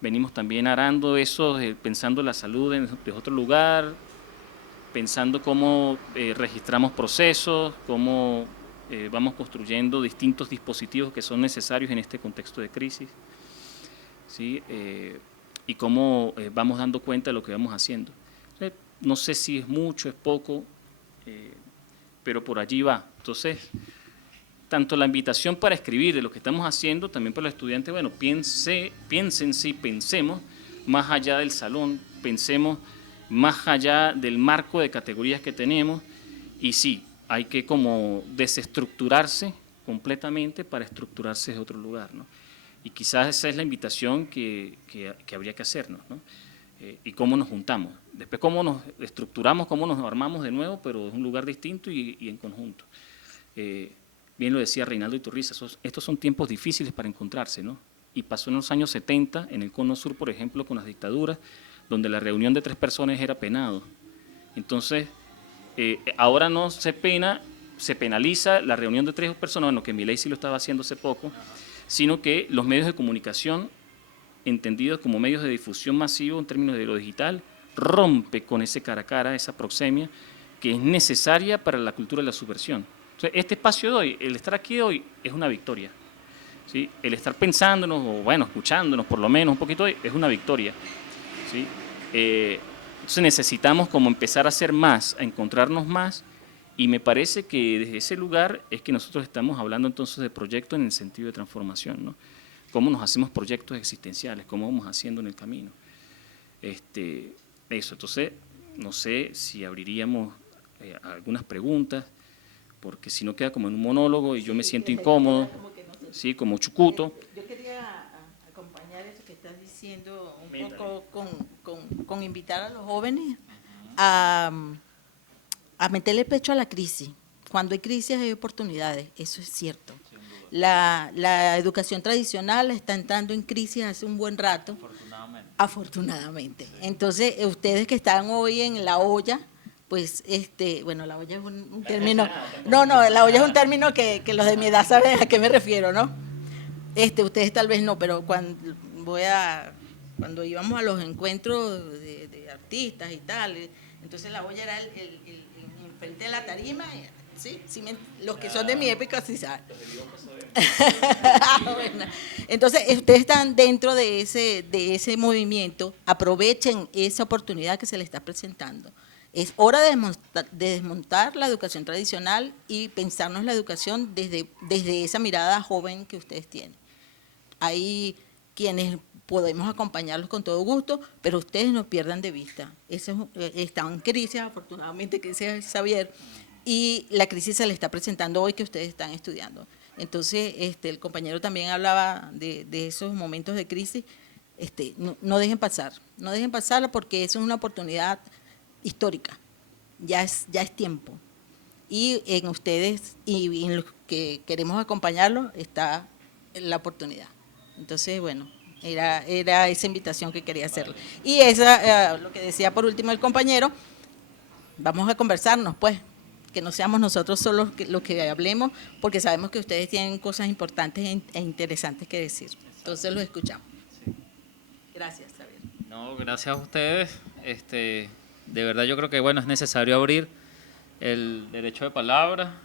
venimos también arando eso, pensando la salud desde otro lugar, pensando cómo registramos procesos, cómo vamos construyendo distintos dispositivos que son necesarios en este contexto de crisis, ¿sí? Y cómo vamos dando cuenta de lo que vamos haciendo. No sé si es mucho, es poco, pero por allí va. Entonces, tanto la invitación para escribir de lo que estamos haciendo, también para los estudiantes, bueno, pensemos más allá del salón, pensemos más allá del marco de categorías que tenemos, y sí, hay que como desestructurarse completamente para estructurarse de otro lugar, ¿no? Y quizás esa es la invitación que habría que hacernos, ¿no? Y cómo nos juntamos. Después cómo nos estructuramos, cómo nos armamos de nuevo, pero es un lugar distinto y en conjunto. Bien lo decía Reinaldo Iturriza, estos son tiempos difíciles para encontrarse, ¿no? Y pasó en los años 70, en el Cono Sur, por ejemplo, con las dictaduras, donde la reunión de 3 personas era penado. Entonces, ahora no se penaliza la reunión de 3 personas, bueno, que Milei sí lo estaba haciendo hace poco, sino que los medios de comunicación, entendidos como medios de difusión masivo en términos de lo digital, rompe con ese cara a cara, esa proxemia, que es necesaria para la cultura de la subversión. Entonces, este espacio de hoy, el estar aquí hoy, es una victoria, ¿sí? El estar pensándonos, o bueno, escuchándonos por lo menos un poquito hoy, es una victoria, ¿sí? Entonces necesitamos como empezar a hacer más, a encontrarnos más, y me parece que desde ese lugar es que nosotros estamos hablando entonces de proyectos en el sentido de transformación, ¿no? Cómo nos hacemos proyectos existenciales, cómo vamos haciendo en el camino. Eso, entonces, no sé si abriríamos algunas preguntas, porque si no queda como en un monólogo y yo me siento incómodo, ¿sí? Como chucuto. Yo quería acompañar eso que estás diciendo un poco con invitar a los jóvenes a meterle pecho a la crisis. Cuando hay crisis hay oportunidades, eso es cierto. La educación tradicional está entrando en crisis hace un buen rato. Afortunadamente. Entonces, ustedes que están hoy en la olla, pues, bueno, la olla es un término, no, la olla es un término que los de mi edad saben a qué me refiero, ¿no? Ustedes tal vez no, pero cuando íbamos a los encuentros de artistas y tal, entonces la olla era el enfrente de la tarima, ¿sí? Los que son de mi época sí saben. Bueno. Entonces, ustedes están dentro de ese movimiento, aprovechen esa oportunidad que se les está presentando. Es hora de desmontar la educación tradicional y pensarnos la educación desde esa mirada joven que ustedes tienen. Hay quienes podemos acompañarlos con todo gusto, pero ustedes no pierdan de vista. Están en crisis, afortunadamente, crisis Xavier, y la crisis se les está presentando hoy que ustedes están estudiando. Entonces, el compañero también hablaba de esos momentos de crisis. No dejen pasarla porque eso es una oportunidad histórica. Ya es tiempo. Y en ustedes y en los que queremos acompañarlos está la oportunidad. Entonces, bueno, era esa invitación que quería hacerle. Y lo que decía por último el compañero, vamos a conversarnos, pues. Que no seamos nosotros solos los que hablemos, porque sabemos que ustedes tienen cosas importantes e interesantes que decir. Entonces los escuchamos. Sí. Gracias, Xavier. No, gracias a ustedes. De verdad yo creo que bueno, es necesario abrir el derecho de palabra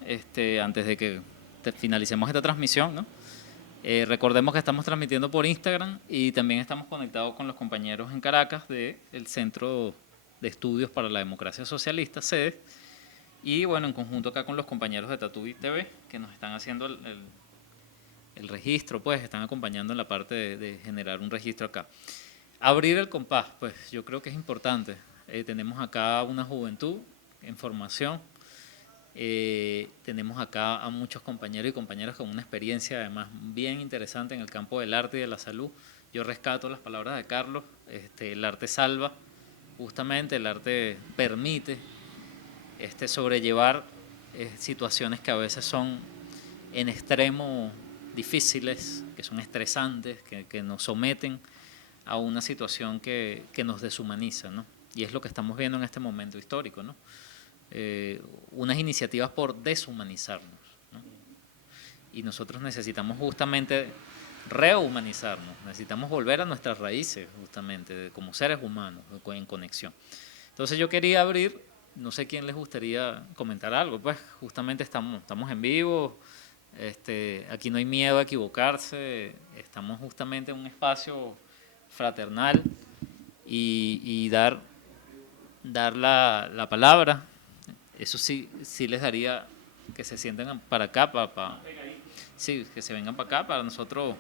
antes de que finalicemos esta transmisión, ¿no? Recordemos que estamos transmitiendo por Instagram y también estamos conectados con los compañeros en Caracas del Centro de Estudios para la Democracia Socialista, CEDES. Y bueno, en conjunto acá con los compañeros de Tatuí TV, que nos están haciendo el registro, pues están acompañando en la parte de generar un registro acá. Abrir el compás, pues yo creo que es importante. Tenemos acá una juventud en formación, tenemos acá a muchos compañeros y compañeras con una experiencia además bien interesante en el campo del arte y de la salud. Yo rescato las palabras de Carlos, el arte salva, justamente el arte permite sobrellevar situaciones que a veces son en extremo difíciles, que son estresantes, que nos someten a una situación que nos deshumaniza, ¿no? Y es lo que estamos viendo en este momento histórico, ¿no? Unas iniciativas por deshumanizarnos, ¿no? Y nosotros necesitamos justamente rehumanizarnos, necesitamos volver a nuestras raíces justamente como seres humanos en conexión. Entonces yo quería abrir, no sé quién les gustaría comentar algo, pues justamente estamos en vivo, aquí no hay miedo a equivocarse, estamos justamente en un espacio fraternal y dar la palabra, eso sí les daría que se sienten para acá, sí, que se vengan para acá para nosotros,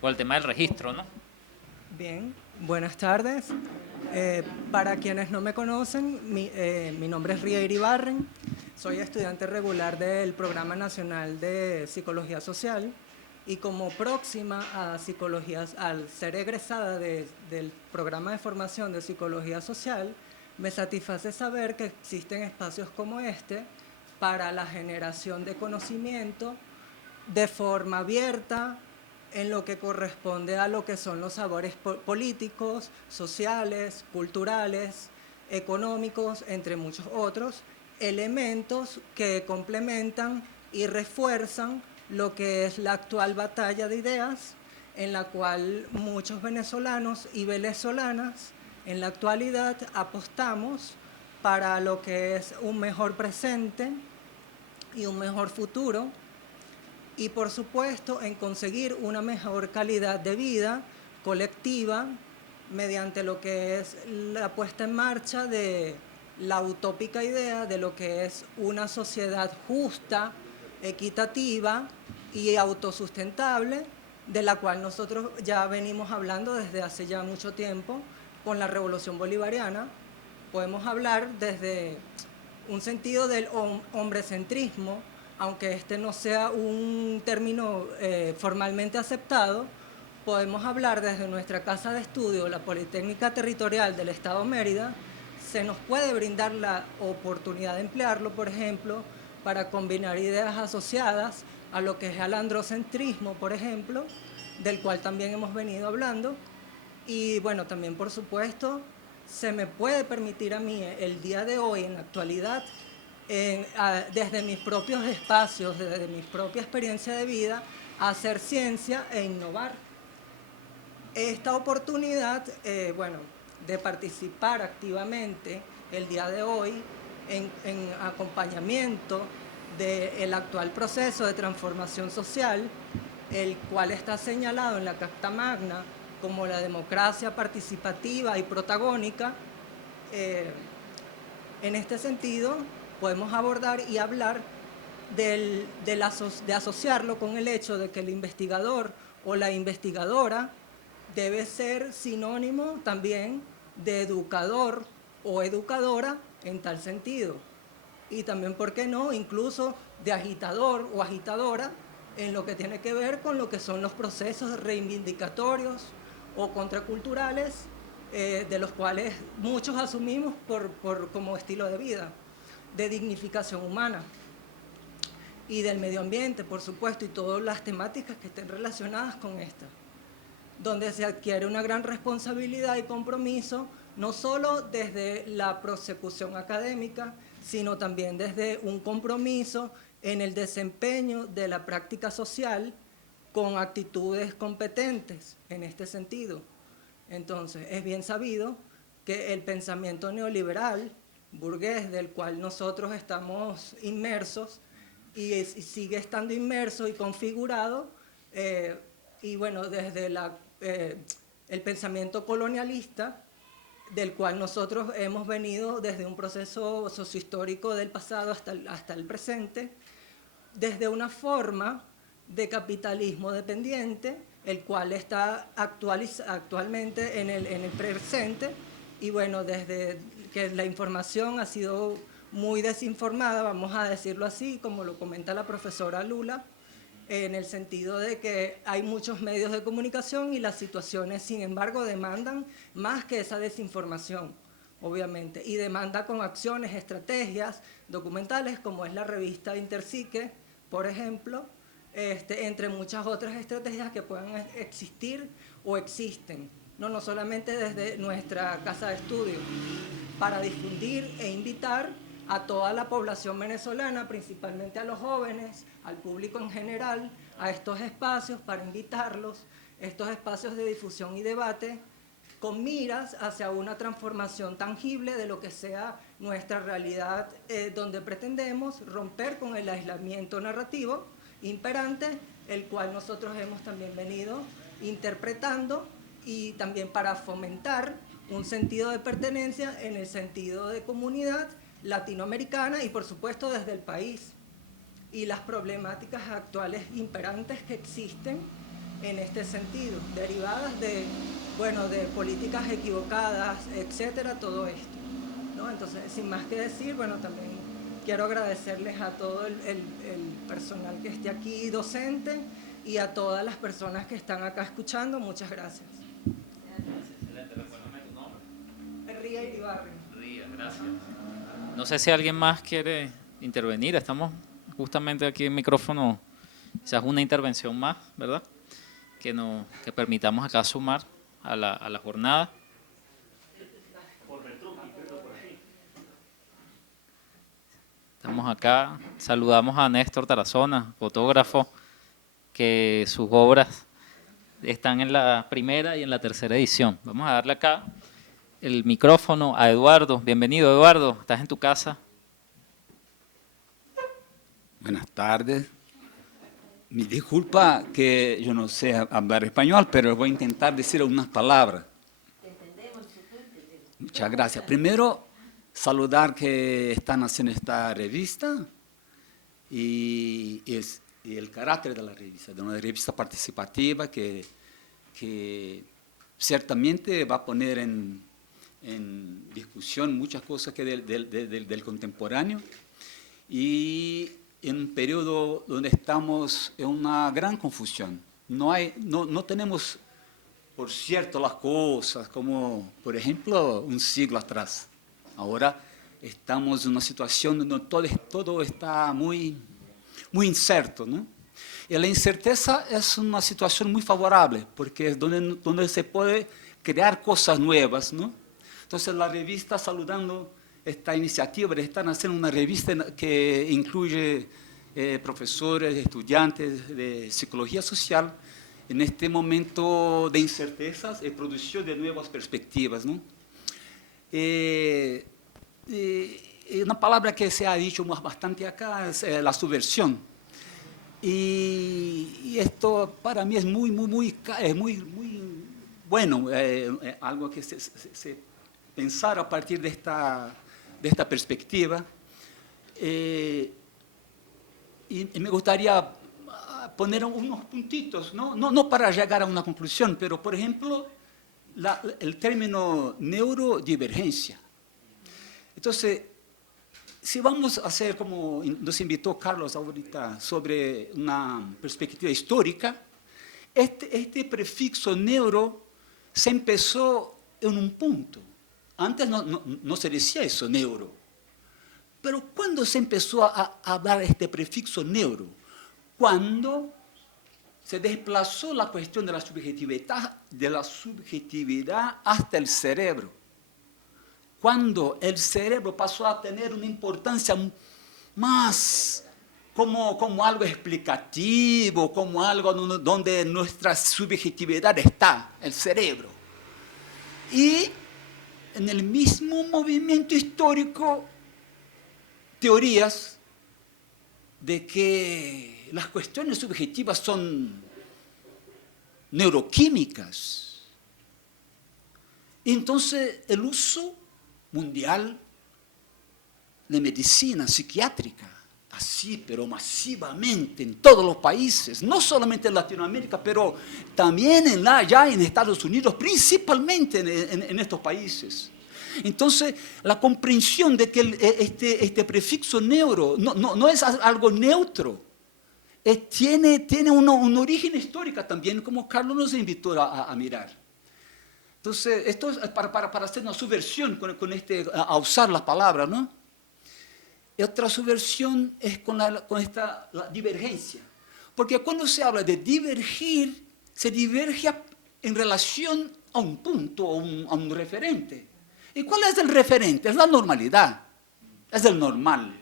por el tema del registro, ¿no? Bien, buenas tardes. Para quienes no me conocen, mi nombre es Rier Ibarren, soy estudiante regular del Programa Nacional de Psicología Social y como próxima a al ser egresada del Programa de Formación de Psicología Social, me satisface saber que existen espacios como este para la generación de conocimiento de forma abierta, en lo que corresponde a lo que son los sabores políticos, sociales, culturales, económicos, entre muchos otros, elementos que complementan y refuerzan lo que es la actual batalla de ideas, en la cual muchos venezolanos y venezolanas en la actualidad apostamos para lo que es un mejor presente y un mejor futuro, y por supuesto en conseguir una mejor calidad de vida colectiva mediante lo que es la puesta en marcha de la utópica idea de lo que es una sociedad justa, equitativa y autosustentable, de la cual nosotros ya venimos hablando desde hace ya mucho tiempo con la Revolución Bolivariana, podemos hablar desde un sentido del hombrecentrismo, aunque este no sea un término formalmente aceptado. Podemos hablar desde nuestra casa de estudio, la Politécnica Territorial del Estado Mérida. Se nos puede brindar la oportunidad de emplearlo, por ejemplo, para combinar ideas asociadas a lo que es el androcentrismo, por ejemplo, del cual también hemos venido hablando. Y bueno, también por supuesto, se me puede permitir a mí el día de hoy, en la actualidad, desde mis propios espacios, desde mi propia experiencia de vida, hacer ciencia e innovar. Esta oportunidad, de participar activamente el día de hoy en acompañamiento del actual proceso de transformación social, el cual está señalado en la Carta Magna como la democracia participativa y protagónica. En este sentido, podemos abordar y hablar de asociarlo con el hecho de que el investigador o la investigadora debe ser sinónimo también de educador o educadora en tal sentido. Y también, ¿por qué no?, incluso de agitador o agitadora en lo que tiene que ver con lo que son los procesos reivindicatorios o contraculturales, de los cuales muchos asumimos como estilo de vida, de dignificación humana y del medio ambiente, por supuesto, y todas las temáticas que estén relacionadas con esta, donde se adquiere una gran responsabilidad y compromiso, no solo desde la prosecución académica, sino también desde un compromiso en el desempeño de la práctica social con actitudes competentes en este sentido. Entonces, es bien sabido que el pensamiento neoliberal, burgués, del cual nosotros estamos inmersos y sigue estando inmerso y configurado, y bueno, desde el pensamiento colonialista, del cual nosotros hemos venido desde un proceso sociohistórico del pasado hasta el presente, desde una forma de capitalismo dependiente, el cual está actualmente en el presente, y bueno, desde que la información ha sido muy desinformada, vamos a decirlo así, como lo comenta la profesora Lula, en el sentido de que hay muchos medios de comunicación y las situaciones, sin embargo, demandan más que esa desinformación, obviamente, y demanda con acciones, estrategias documentales, como es la revista Interpsique, por ejemplo, entre muchas otras estrategias que puedan existir o existen, no solamente desde nuestra casa de estudio, para difundir e invitar a toda la población venezolana, principalmente a los jóvenes, al público en general, a estos espacios, para invitarlos, estos espacios de difusión y debate, con miras hacia una transformación tangible de lo que sea nuestra realidad, donde pretendemos romper con el aislamiento narrativo imperante, el cual nosotros hemos también venido interpretando, y también para fomentar un sentido de pertenencia en el sentido de comunidad latinoamericana y por supuesto desde el país, y las problemáticas actuales imperantes que existen en este sentido, derivadas de políticas equivocadas, etcétera, todo esto, ¿no? Entonces, sin más que decir, también quiero agradecerles a todo el personal que esté aquí, docente, y a todas las personas que están acá escuchando. Muchas gracias. Excelente, recuérdame tu nombre. Ría Iribarren. Ría, gracias. No sé si alguien más quiere intervenir. Estamos justamente aquí en micrófono, quizás una intervención más, ¿verdad? Que permitamos acá sumar a la jornada. Estamos acá, saludamos a Néstor Tarazona, fotógrafo, que sus obras están en la primera y en la tercera edición. Vamos a darle acá el micrófono a Eduardo. Bienvenido, Eduardo, estás en tu casa. Buenas tardes. Me disculpa que yo no sé hablar español, pero voy a intentar decir algunas palabras. Muchas gracias. Primero, saludar que están haciendo esta revista y el carácter de la revista, de una revista participativa que ciertamente va a poner en en discusión muchas cosas que del contemporáneo, y en un periodo donde estamos en una gran confusión. No tenemos por cierto las cosas como, por ejemplo, un siglo atrás. Ahora estamos en una situación donde todo está muy incierto, ¿no? Y la incerteza es una situación muy favorable, porque es donde se puede crear cosas nuevas, ¿no? Entonces la revista, saludando esta iniciativa de estar haciendo una revista que incluye profesores, estudiantes de psicología social, en este momento de incertezas y producción de nuevas perspectivas, ¿no? Una palabra que se ha dicho bastante acá es la subversión. Y esto para mí es muy bueno, algo que se pensar a partir de esta perspectiva. Y me gustaría poner unos puntitos, no para llegar a una conclusión, pero por ejemplo, el término neurodivergencia. Entonces, si vamos a hacer, como nos invitó Carlos ahorita, sobre una perspectiva histórica, este prefixo neuro se empezó en un punto. Antes no se decía eso, neuro. Pero ¿cuándo se empezó a hablar este prefixo neuro? Cuando se desplazó la cuestión de la subjetividad hasta el cerebro. Cuando el cerebro pasó a tener una importancia más como algo explicativo, como algo donde nuestra subjetividad está, el cerebro. Y en el mismo movimiento histórico, teorías de que las cuestiones subjetivas son neuroquímicas. Y entonces el uso mundial de medicina psiquiátrica, así, pero masivamente en todos los países, no solamente en Latinoamérica, pero también ya en Estados Unidos, principalmente en estos países. Entonces, la comprensión de que este prefixo neuro no es algo neutro, tiene un origen histórico también, como Carlos nos invitó a mirar. Entonces, esto es para hacer una subversión a usar la palabra, ¿no? Y otra subversión es con la divergencia. Porque cuando se habla de divergir, se diverge en relación a un punto, a un referente. ¿Y cuál es el referente? Es la normalidad, es el normal.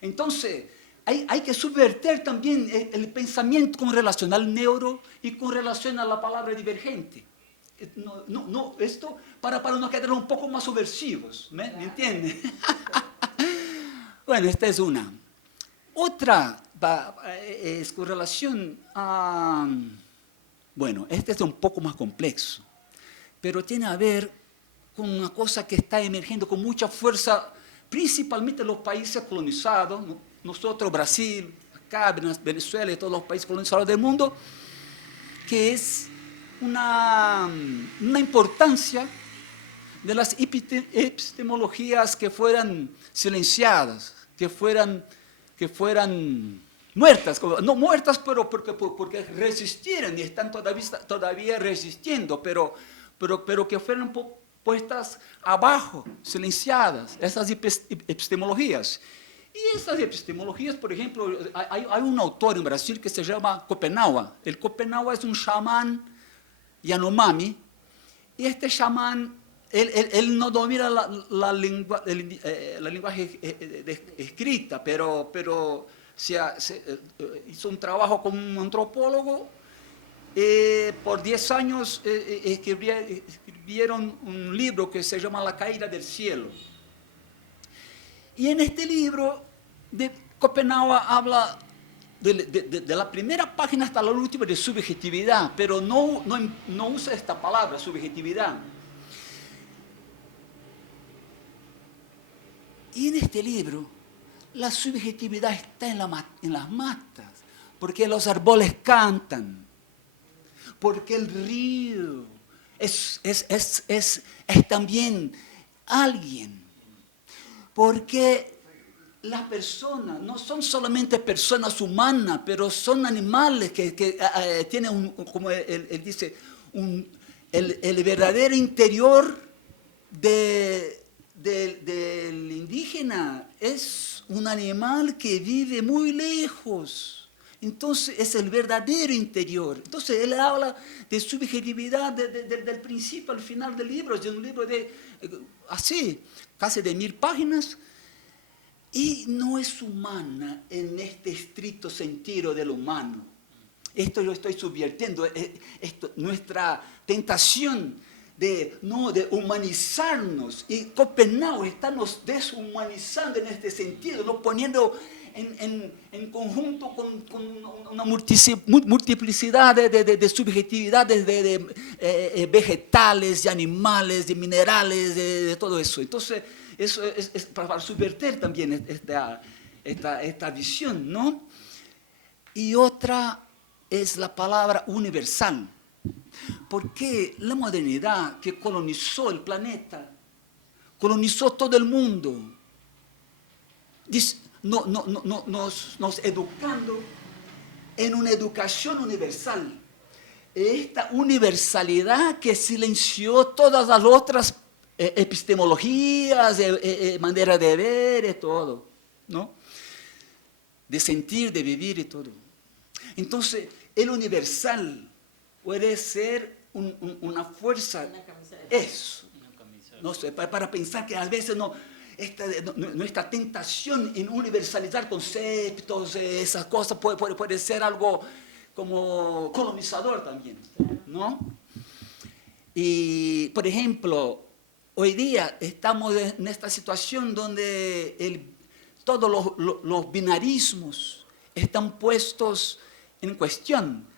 Entonces, hay que subvertir también el pensamiento con relación al neuro y con relación a la palabra divergente. Esto para no quedar un poco más subversivos, ¿me entienden? Bueno, esta es una. Otra es con relación a... Bueno, este es un poco más complejo, pero tiene a ver con una cosa que está emergiendo con mucha fuerza, principalmente en los países colonizados, nosotros, Brasil, acá, Venezuela y todos los países colonizados del mundo, que es una importancia de las epistemologías que fueran silenciadas, que fueran muertas, no muertas porque resistieran y están todavía resistiendo, pero que fueran puestas abajo, silenciadas, esas epistemologías. Y estas epistemologías, por ejemplo, hay un autor en Brasil que se llama Copenaua. El Copenaua es un chamán Yanomami, y este chamán, él no domina la lenguaje escrita, pero hizo un trabajo como un antropólogo. Por 10 años escribieron un libro que se llama La caída del cielo. Y en este libro, Copenaua habla de la primera página hasta la última de subjetividad, pero no usa esta palabra, subjetividad. Y en este libro, la subjetividad está en las matas, porque los árboles cantan, porque el río es también alguien. Porque las personas no son solamente personas humanas, pero son animales que tienen, como él dice, el verdadero interior del indígena es un animal que vive muy lejos. Entonces es el verdadero interior. Entonces él habla de subjetividad del principio al final del libro. Es un libro de así, casi de 1000 páginas. Y no es humana en este estricto sentido del humano. Esto lo estoy subvirtiendo. Nuestra tentación de humanizarnos. Y Copenhague está nos deshumanizando en este sentido, nos poniendo en conjunto con una multiplicidad de subjetividades de vegetales, de animales, de minerales, de todo eso. Entonces, eso es para subvertir también esta visión, ¿no? Y otra es la palabra universal. Porque la modernidad que colonizó el planeta, colonizó todo el mundo, nos educando en una educación universal. Esta universalidad que silenció todas las otras epistemologías, manera de ver y todo, ¿no? De sentir, de vivir y todo. Entonces, el universal puede ser una fuerza, eso, no sé, para pensar que a veces nuestra tentación en universalizar conceptos, esas cosas, puede ser algo como colonizador también, ¿no? Y, por ejemplo, hoy día estamos en esta situación donde todos los binarismos están puestos en cuestión.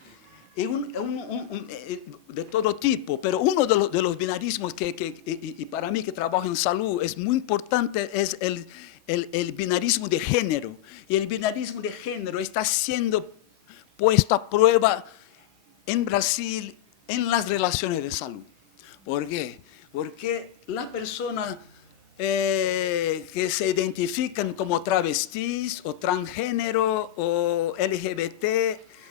De todo tipo, pero uno de los binarismos y para mí que trabajo en salud es muy importante es el binarismo de género. Y el binarismo de género está siendo puesto a prueba en Brasil en las relaciones de salud. ¿Por qué? Porque las personas que se identifican como travestis o transgénero o LGBT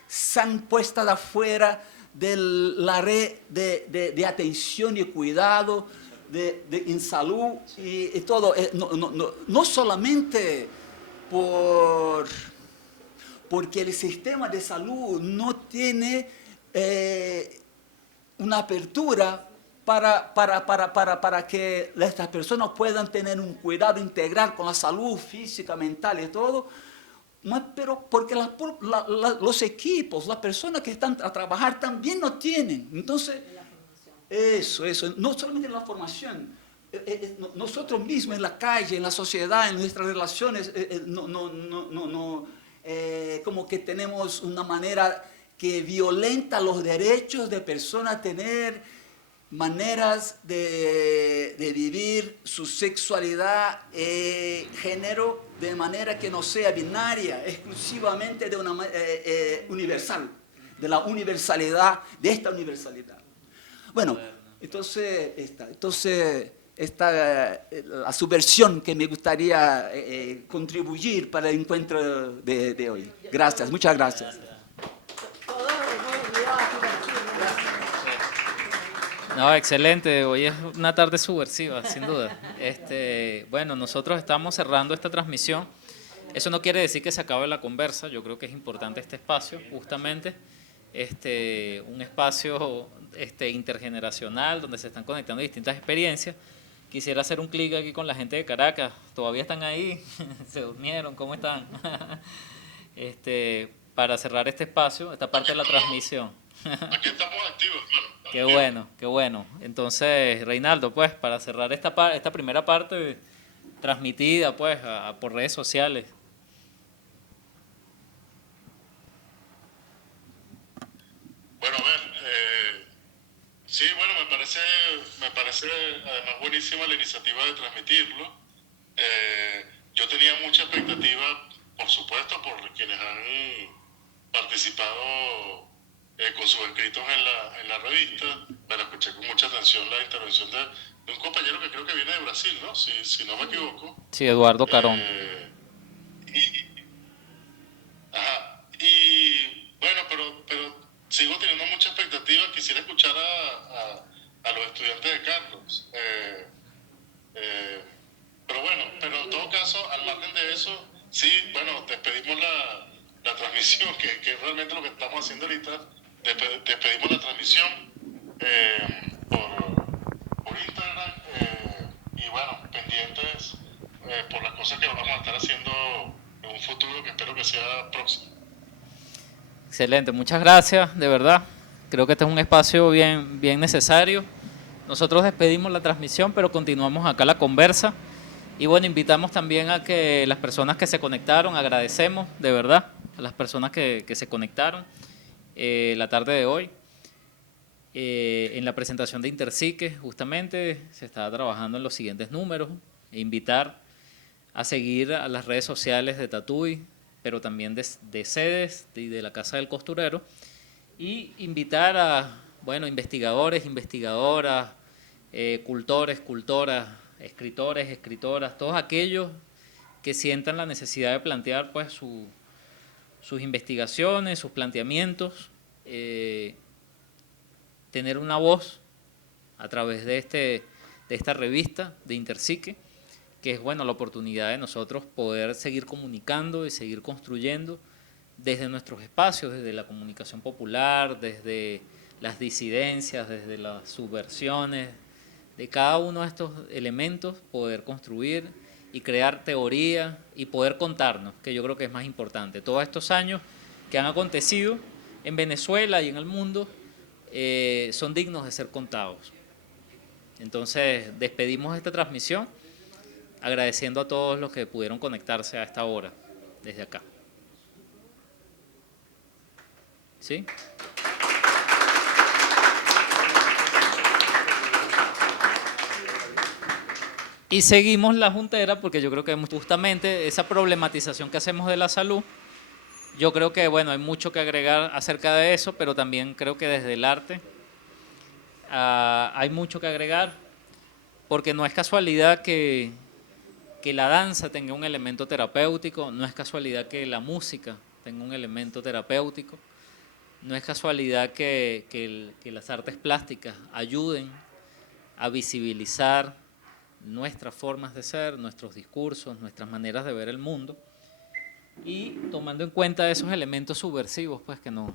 se puestas afuera de la red de atención y cuidado en salud y todo. No solamente porque el sistema de salud no tiene una apertura para que estas personas puedan tener un cuidado integral con la salud física, mental y todo, pero porque los equipos, las personas que están a trabajar también no tienen. Entonces, eso, no solamente en la formación, nosotros mismos en la calle, en la sociedad, en nuestras relaciones, como que tenemos una manera que violenta los derechos de personas a tener maneras de vivir su sexualidad y género de manera que no sea binaria, exclusivamente de una universal, de la universalidad, de esta universalidad. Bueno, entonces esta la subversión que me gustaría contribuir para el encuentro de hoy. Gracias, muchas gracias. No, excelente. Hoy es una tarde subversiva, sin duda. Bueno, nosotros estamos cerrando esta transmisión. Eso no quiere decir que se acabe la conversa. Yo creo que es importante este espacio, justamente. Un espacio intergeneracional donde se están conectando distintas experiencias. Quisiera hacer un clic aquí con la gente de Caracas. ¿Todavía están ahí? ¿Se durmieron? ¿Cómo están? Para cerrar este espacio, esta parte de la transmisión. Aquí estamos activos, hermano. Qué bueno, qué bueno. Entonces, Reinaldo, pues, para cerrar esta primera parte transmitida, pues, por redes sociales. Bueno, a ver, sí, bueno, me parece además buenísima la iniciativa de transmitirlo. Yo tenía mucha expectativa, por supuesto, por quienes han participado con sus escritos en la revista. Bueno, escuché con mucha atención la intervención de un compañero que creo que viene de Brasil, ¿no? Si no me equivoco. Sí, Eduardo Carón. Y bueno, pero sigo teniendo mucha expectativa. Quisiera escuchar a los estudiantes de Carlos. Pero bueno, pero en todo caso, al margen de eso, sí, bueno, despedimos la transmisión, que es realmente lo que estamos haciendo ahorita. Despedimos la transmisión por Instagram y bueno, pendientes por las cosas que vamos a estar haciendo en un futuro que espero que sea próximo. Excelente, muchas gracias, de verdad. Creo que este es un espacio bien necesario. Nosotros despedimos la transmisión, pero continuamos acá la conversa. Y bueno, invitamos también a que las personas que se conectaron, agradecemos de verdad a las personas que se conectaron la tarde de hoy. En la presentación de Interpsique, justamente, se estaba trabajando en los siguientes números. Invitar a seguir a las redes sociales de Tatuí, pero también de sedes y de la Casa del Costurero, y invitar a, bueno, investigadores, investigadoras, cultores, cultoras, escritores, escritoras, todos aquellos que sientan la necesidad de plantear pues sus investigaciones, sus planteamientos, tener una voz a través de esta revista de Interpsique, que es bueno la oportunidad de nosotros poder seguir comunicando y seguir construyendo desde nuestros espacios, desde la comunicación popular, desde las disidencias, desde las subversiones, de cada uno de estos elementos, poder construir y crear teoría y poder contarnos, que yo creo que es más importante. Todos estos años que han acontecido en Venezuela y en el mundo son dignos de ser contados. Entonces, despedimos esta transmisión agradeciendo a todos los que pudieron conectarse a esta hora, desde acá. ¿Sí? Y seguimos la juntera porque yo creo que justamente esa problematización que hacemos de la salud, yo creo que bueno, hay mucho que agregar acerca de eso, pero también creo que desde el arte hay mucho que agregar, porque no es casualidad que la danza tenga un elemento terapéutico, no es casualidad que la música tenga un elemento terapéutico, no es casualidad que las artes plásticas ayuden a visibilizar nuestras formas de ser, nuestros discursos, nuestras maneras de ver el mundo, y tomando en cuenta esos elementos subversivos pues, que nos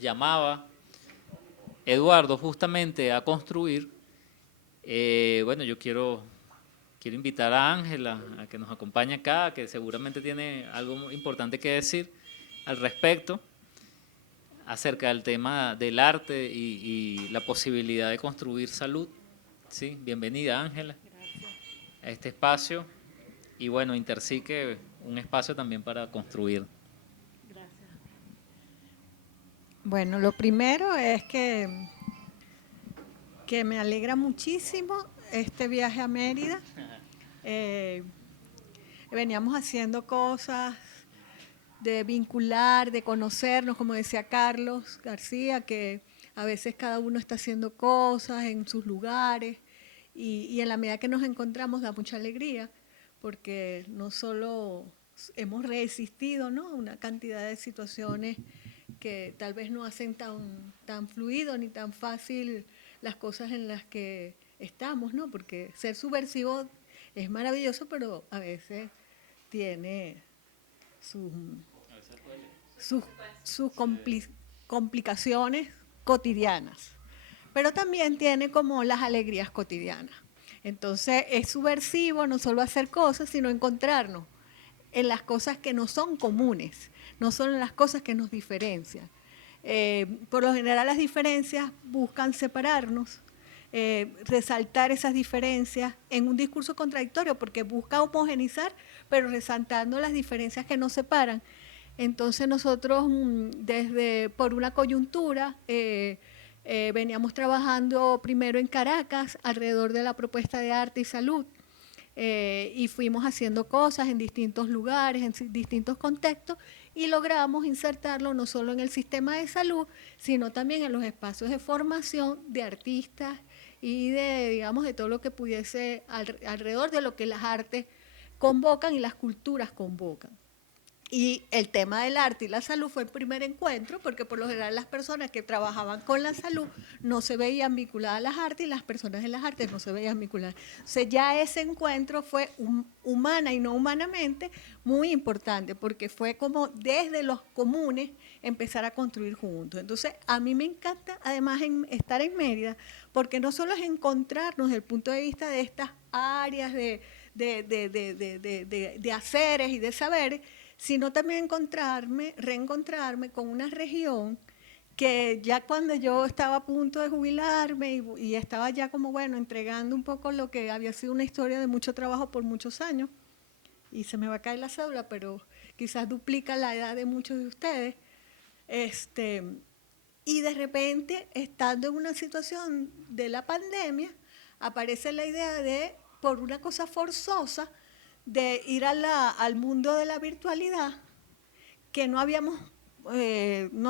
llamaba Eduardo justamente a construir. Bueno, yo quiero invitar a Ángela a que nos acompañe acá, que seguramente tiene algo importante que decir al respecto, acerca del tema del arte y la posibilidad de construir salud. Sí, bienvenida Ángela a este espacio. Y bueno, Interpsique, un espacio también para construir. Gracias. Bueno, lo primero es que me alegra muchísimo este viaje a Mérida. Veníamos haciendo cosas de vincular, de conocernos, como decía Carlos García, que a veces cada uno está haciendo cosas en sus lugares y en la medida que nos encontramos da mucha alegría, porque no solo hemos resistido, ¿no?, una cantidad de situaciones que tal vez no hacen tan fluido ni tan fácil las cosas en las que estamos, ¿no? Porque ser subversivo es maravilloso, pero a veces tiene sus complicaciones cotidianas, pero también tiene como las alegrías cotidianas. Entonces es subversivo no solo hacer cosas, sino encontrarnos en las cosas que no son comunes, no son en las cosas que nos diferencian. Por lo general las diferencias buscan separarnos, resaltar esas diferencias en un discurso contradictorio, porque busca homogenizar, pero resaltando las diferencias que nos separan. Entonces nosotros, por una coyuntura, veníamos trabajando primero en Caracas alrededor de la propuesta de arte y salud, y fuimos haciendo cosas en distintos lugares, en distintos contextos, y logramos insertarlo no solo en el sistema de salud, sino también en los espacios de formación de artistas y de, digamos, de todo lo que pudiese alrededor de lo que las artes convocan y las culturas convocan. Y el tema del arte y la salud fue el primer encuentro, porque por lo general las personas que trabajaban con la salud no se veían vinculadas a las artes y las personas de las artes no se veían vinculadas. O sea, ya ese encuentro fue humana y no humanamente muy importante, porque fue como desde los comunes empezar a construir juntos. Entonces, a mí me encanta además estar en Mérida, porque no solo es encontrarnos desde el punto de vista de estas áreas de haceres y de saberes, sino también reencontrarme con una región que ya cuando yo estaba a punto de jubilarme y estaba ya como, bueno, entregando un poco lo que había sido una historia de mucho trabajo por muchos años, y se me va a caer la cédula, pero quizás duplica la edad de muchos de ustedes, y de repente, estando en una situación de la pandemia, aparece la idea de, por una cosa forzosa, de ir al mundo de la virtualidad, que no